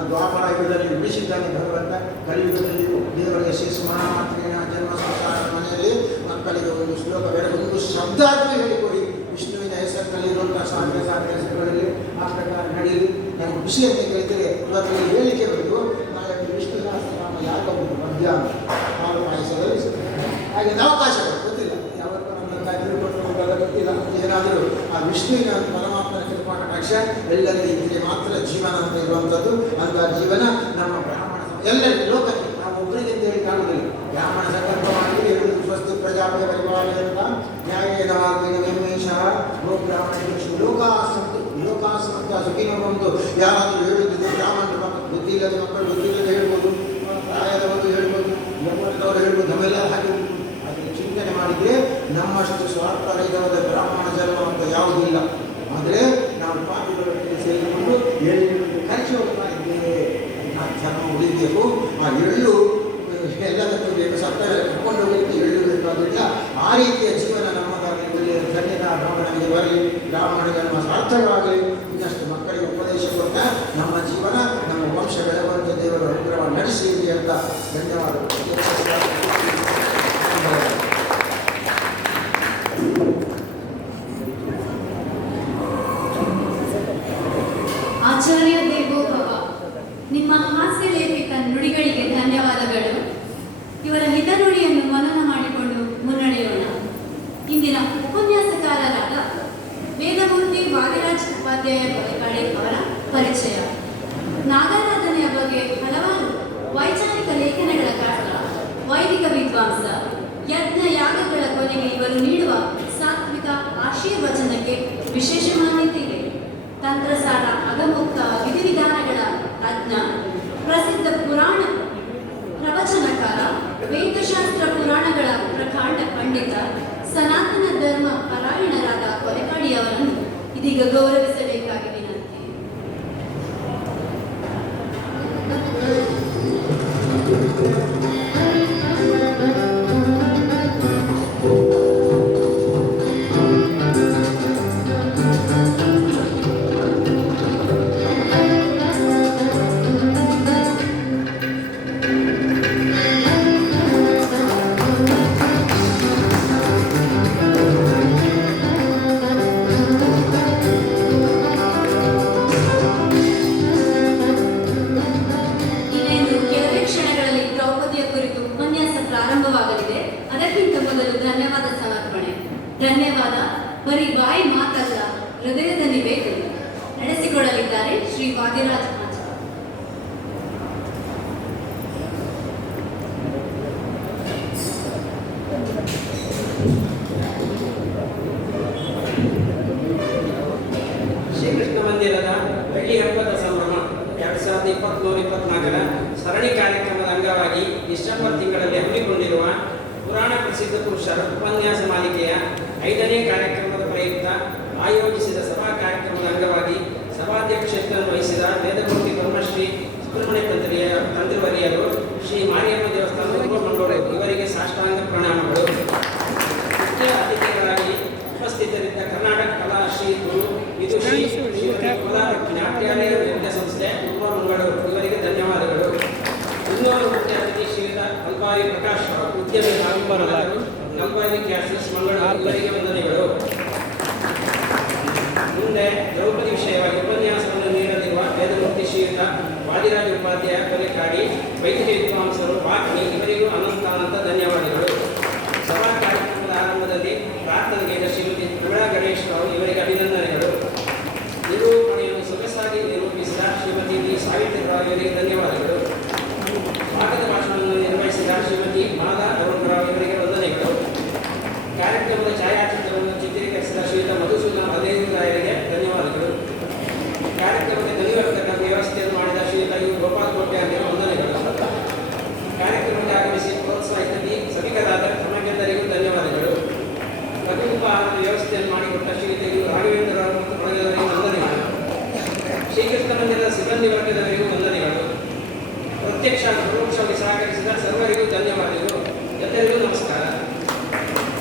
ದ್ವಾಪರ ಯುಗದಲ್ಲಿ ಉಳಿಸಿದ್ದಾನೆ ಭಗವಂತ. ಕಲಿಯುಗದಲ್ಲಿ ದೇವರಿಗೆ ಸ್ಮರಣ ಮಾತ್ರೇನ ಜನ್ಮ ಸಂಸಾರ ಮನೆಯಲ್ಲಿ ಮಕ್ಕಳಿಗೆ ಒಂದು ಶ್ಲೋಕ ಬೇಡ, ಒಂದು ಶಬ್ದ ಆದರೂ ಹೇಳಿಕೊಡಿ ವಿಷ್ಣುವಿನ ಹೆಸರಿನಲ್ಲಿರುವಂಥ ಸಾಧ್ಯ ಹೆಸರುಗಳಲ್ಲಿ ಆ ಪ್ರಕಾರ ನಡೆಯಲಿ. ನನಗೆ ಖುಷಿ ಅಂತ ಕೇಳಿದರೆ ಇವತ್ತು ಹೇಳಿಕೆ ಬೇಕು, ನಾಳೆ ವಿಷ್ಣು ಸಹಸ್ರನಾಮ ಯಾಗ ಉಂಟು ಮಧ್ಯಾಹ್ನ ಹಾಲು ಪಾಯಸದಲ್ಲಿ ಹಾಗೆ ಅವಕಾಶ ಗೊತ್ತಿಲ್ಲ, ಯಾವತ್ತೂ ನನ್ನ ತಿಳ್ಕೊಂಡು ಗೊತ್ತಿಲ್ಲ. ಏನಾದರೂ ಆ ವಿಷ್ಣುವಿನ ಪರಮಾತ್ಮನ ಕೃಪಾ ಕಟಾಕ್ಷ ಎಲ್ಲರಿಗೂ ಇದ್ರೆ ಮಾತ್ರ ಜೀವನ ಅಂತ ಇರುವಂಥದ್ದು. ಅಂಥ ಜೀವನ ನಮ್ಮ ಬ್ರಾಹ್ಮಣ ಎಲ್ಲರಿಗೂ ಲೋಕಕ್ಕೆ ನಾವು ಒಬ್ಬರಿಗೆ ಅಂತ ಹೇಳಿ ಕಾಣುವುದಿಲ್ಲ. ಬ್ರಾಹ್ಮಣ ಸಂಕಲ್ಪ ಮಾಡಿ ಹೇಳುವುದು ಸ್ವಸ್ತಿ ಪ್ರಜಾಪತಿ ಪರಿಪಾಲನೆಯಿಂದ ನ್ಯಾಯೇನ ಮಾರ್ಗೇಣ ನಿರ್ಮೇಶ ಗೋ ಬ್ರಾಹ್ಮಣ ಲೋಕಾಸಂತ ಸುಖಿನ ಬಂದು ಯಾರಾದರೂ ಹೇಳುತ್ತಿದ್ದೆ ಬ್ರಾಹ್ಮಣರು ಮಕ್ಕಳು ಬುದ್ಧಿ ಇಲ್ಲದ ಮಕ್ಕಳು ಬುದ್ಧಿ ಇಲ್ಲದೆ ಹೇಳ್ಬೋದು, ಪ್ರಾಯದವರು ಹೇಳ್ಬೋದು, ಬ್ರಹ್ಮದವರು ಹೇಳ್ಬೋದು, ನಮ್ಮೆಲ್ಲ ಹಾಗೆ ಅದನ್ನು ಚಿಂತನೆ ಮಾಡಿದರೆ ನಮ್ಮಷ್ಟು ಸ್ವಾರ್ಥರಹಿತವಾದ ಬ್ರಾಹ್ಮಣ ಜನ್ಮ ಅಂತ ಯಾವುದಿಲ್ಲ. ಆದರೆ ನಾವು ಪಾಪಿಗಳೊಟ್ಟಿಗೆ ಸೇರಿಕೊಂಡು ಎಳ್ಳು ಖರ್ಚು ಹೋಗ್ತಾ ಇದ್ದೇವೆ. ಧರ್ಮ ಉಳಿಬೇಕು, ಆ ಎಳ್ಳು ಎಲ್ಲದಕ್ಕೂ ಬೇಕು, ಸಪ್ತಾಹ ಕರ್ಕೊಂಡು ಹೋಗಲಿಕ್ಕೆ ಎಳ್ಳು ಬೇಕಾಗಿಲ್ಲ. ಆ ರೀತಿಯ ಜೀವನ ನಮ್ಮದಾಗಲಿ, ಧನ್ಯದ ನಮಗೆ ಬರಲಿ, ಬ್ರಾಹ್ಮಣ ಜನ್ಮ ಸಾರ್ಥಕವಾಗಲಿ. ಇನ್ನಷ್ಟು ಮಕ್ಕಳಿಗೆ ಉಪದೇಶ ಕೊಡ್ತಾ ನಮ್ಮ ಜೀವನ ನಮ್ಮ ವಂಶ ಬೆಳಗುವಂಥ ದೇವರ ಅನುಗ್ರಹ ನಡೆಸಿ ಅಂತ ಧನ್ಯವಾದಗಳು. ಆಚಾರ್ಯ ದೇವೋಭವ, ನಿಮ್ಮ ಹಾಸ್ಯಲೇಪಿತ ನುಡಿಗಳಿಗೆ ಧನ್ಯವಾದಗಳು. ಇವರ ಹಿತನುಡಿಯನ್ನು ಮನನ ಮಾಡಿಕೊಂಡು ಮುನ್ನಡೆಯೋಣ. ಇಂದಿನ ಉಪನ್ಯಾಸಕಾರರಾದ ವೇದಮೂರ್ತಿ ವಾದಿರಾಜ್ ಉಪಾಧ್ಯಾಯ ಬಳಿಕಾಡಿ ಅವರ ಪರಿಚಯ. ನಾಗಾರಾಧನೆಯ ಬಗ್ಗೆ ಹಲವಾರು ವೈಚಾರಿಕ ಲೇಖನಗಳ ಕರ್ತ, ವೈದಿಕ ವಿದ್ವಾಂಸ, ಯಜ್ಞ ಯಾಗಗಳ ಕೊನೆಗೆ ಇವರು ನೀಡುವ ಸಾತ್ವಿಕ ಆಶೀರ್ವಚನಕ್ಕೆ ವಿಶೇಷ ಮಾನ್ಯತೆ ಇದೆ. ತಂತ್ರಸಾರ ಅಗಮುಕ್ತ ವಿಧಿವಿಧಾನಗಳ ತಜ್ಞ, ಪ್ರಸಿದ್ಧ ಪುರಾಣ ಪ್ರವಚನಕಾರ, ವೇದಶಾಸ್ತ್ರ ಪುರಾಣಗಳ ಪ್ರಕಾಂಡ ಪಂಡಿತ, ಸನಾತನ ಧರ್ಮ ಪರಾಯಣರಾದ ಕೊಲೆಕಾಡಿಯವರನ್ನು ಇದೀಗ ಗೌರವಿಸಬೇಕಾಗಿ ವಿನಂತಿ. ಧನ್ಯವಾದ ಬರೀ ಬಾಯಿ ಮಾತಲ್ಲ, ಹೃದಯದ ನಿವೇದನೆ ನಡೆಸಿಕೊಡಲಿದ್ದಾರೆ ಶ್ರೀ ವಾದಿರಾಜ್ ಆಚಾರ್ಯ. ಶ್ರೀಕೃಷ್ಣ ಮಂದಿರದ ಬೆಳ್ಳಿ ಹಬ್ಬದ ಸಂಭ್ರಮ 2023-24 ಸರಣಿ ಕಾರ್ಯಕ್ರಮದ ಅಂಗವಾಗಿ ಡಿಸೆಂಬರ್ ತಿಂಗಳಲ್ಲಿ ಹಮ್ಮಿಕೊಂಡಿರುವ ಪುರಾಣ ಪ್ರಸಿದ್ಧ ಪುರುಷರ ಉಪನ್ಯಾಸ ಮಾಲಿಕೆಯ 5ನೇ ಕಾರ್ಯಕ್ರಮದ ಪ್ರಯುಕ್ತ ಆಯೋಜಿಸಿದ ಸಭಾ ಕಾರ್ಯಕ್ರಮದ ಅಂಗವಾಗಿ ಸಭಾಧ್ಯಕ್ಷತೆಯನ್ನು ವಹಿಸಿದ ವೇದಮೂರ್ತಿ ಬ್ರಹ್ಮಶ್ರೀ ಸುಬ್ರಹ್ಮಣ್ಯ ತಂತ್ರಿವರಿಯರು, ಶ್ರೀ ಮಾರಿಯಮ್ಮ ದೇವಸ್ಥಾನದ ಉಪಮಂಡೋರು ಇವರಿಗೆ ಸಾಷ್ಟಾಂಗ ಪ್ರಣಾಮಗಳು. ಮುಖ್ಯ ಅತಿಥಿಗಳಾಗಿ ಉಪಸ್ಥಿತರಿದ್ದ ಕರ್ನಾಟಕ ಕಲಾ ಶ್ರೀ ಗುರು ವಿದುಷಿ ಶ್ರೀಮತಿ ಕೋಲಾರ ನಾಟ್ಯಾಲಯ ವಿದ್ಯಾಸಂಸ್ಥೆ ಉಪಮಂಗಳೂರು ಇವರಿಗೆ ಧನ್ಯವಾದಗಳು. ಇನ್ನೋರ್ವ ಮುಖ್ಯ ಅತಿಥಿ ಶ್ರೀಯುತ ಅಲ್ಪಾಯು ಪ್ರಕಾಶ್ ಪ್ರಕಾಶ್ ರಾವ್ ಉದ್ಯಮಿ ಹಾಗೂ ನಂಬಾನಿ ಕ್ಯಾಸಸ್ ಮಂಗಳೂರು ಇವರಿಗೆ ವಂದನೆಗಳು. ಮುಂದೆ ದ್ರೌಪದಿ ವಿಷಯವಾಗಿ ಉಪನ್ಯಾಸವನ್ನು ನೀಡಲಿರುವ ವೇದಮೂರ್ತಿ ಶ್ರೀಯುತ ವಾದಿರಾಜ ಉಪಾಧ್ಯಾಯ ಕೊಲೆಕಾಡಿ, ವೈದ್ಯಕೀಯ ವಿದ್ವಾಂಸರು ವಾಗ್ಮಿ ಇವರಿಗೂ ಅನಂತ ಧನ್ಯವಾದಗಳು. ಸಭಾ ಕಾರ್ಯಕ್ರಮದ ಆರಂಭದಲ್ಲಿ ಪ್ರಾರ್ಥನೆಗೆ ಶ್ರೀಮತಿ ಪ್ರಮೀಳಾ ಗಣೇಶ್ ರಾವ್ ಇವರಿಗೆ ಅಭಿನಂದನೆಗಳು. ನಿರೂಪಣೆಯನ್ನು ಸೊಗಸಾಗಿ ನಿರೂಪಿಸಿದ ಶ್ರೀಮತಿ ಡಿ ಸಾವಿತ್ರಿ ರಾವ್ ಇವರಿಗೆ ಧನ್ಯವಾದಗಳು. ಸ್ವಾಗತ ಭಾಷಣವನ್ನು ನಿರ್ವಹಿಸಿದ ಶ್ರೀಮತಿ ಮಾಲಾ ಅರುಣ್ ರಾವ್ ಇವರಿಗೆ ವಂದನೆಗಳು. ಕಾರ್ಯಕ್ರಮದ ಛಾಯಾಚಿತ್ರವನ್ನು ಚಿತ್ರೀಕರಿಸಿದ ಶ್ರೀಯುತ ಮಧುಸೂದನ ಅದೇವರಾಯರಿಗೆ ಧನ್ಯವಾದಗಳು. ಕಾರ್ಯಕ್ರಮಕ್ಕೆ ಧ್ವನಿವರ್ಧಕ ವ್ಯವಸ್ಥೆಯನ್ನು ಮಾಡಿದ ಶ್ರೀಯುತ ಯು ಗೋಪಾಲ್ ಕೋಟೆ ಅವರಿಗೆ ವಂದನೆಗಳು. ಕಾರ್ಯಕ್ರಮಕ್ಕೆ ಆಗಮಿಸಿ ಪ್ರೋತ್ಸಾಹಿಸಿ ಸಭಿಕರಾದ ತಮಗೆಲ್ಲರಿಗೂ ಧನ್ಯವಾದಗಳು. ಲಘು ಉಪಹಾರದ ವ್ಯವಸ್ಥೆಯನ್ನು ಮಾಡಿಕೊಟ್ಟ ಶ್ರೀಯುತ ಯು ರಾಘವೇಂದ್ರ ರಾವ್ ಮತ್ತು ಬಳಗದವರಿಗೆ ವಂದನೆಗಳು. ಶ್ರೀಕೃಷ್ಣ ಮಂದಿರದ ಸಿಬ್ಬಂದಿ ವರ್ಗದವರಿಗೂ ವಂದನೆಗಳು. ಪ್ರತ್ಯಕ್ಷ ಪರೋಕ್ಷವಾಗಿ ಸಹಕರಿಸಿದ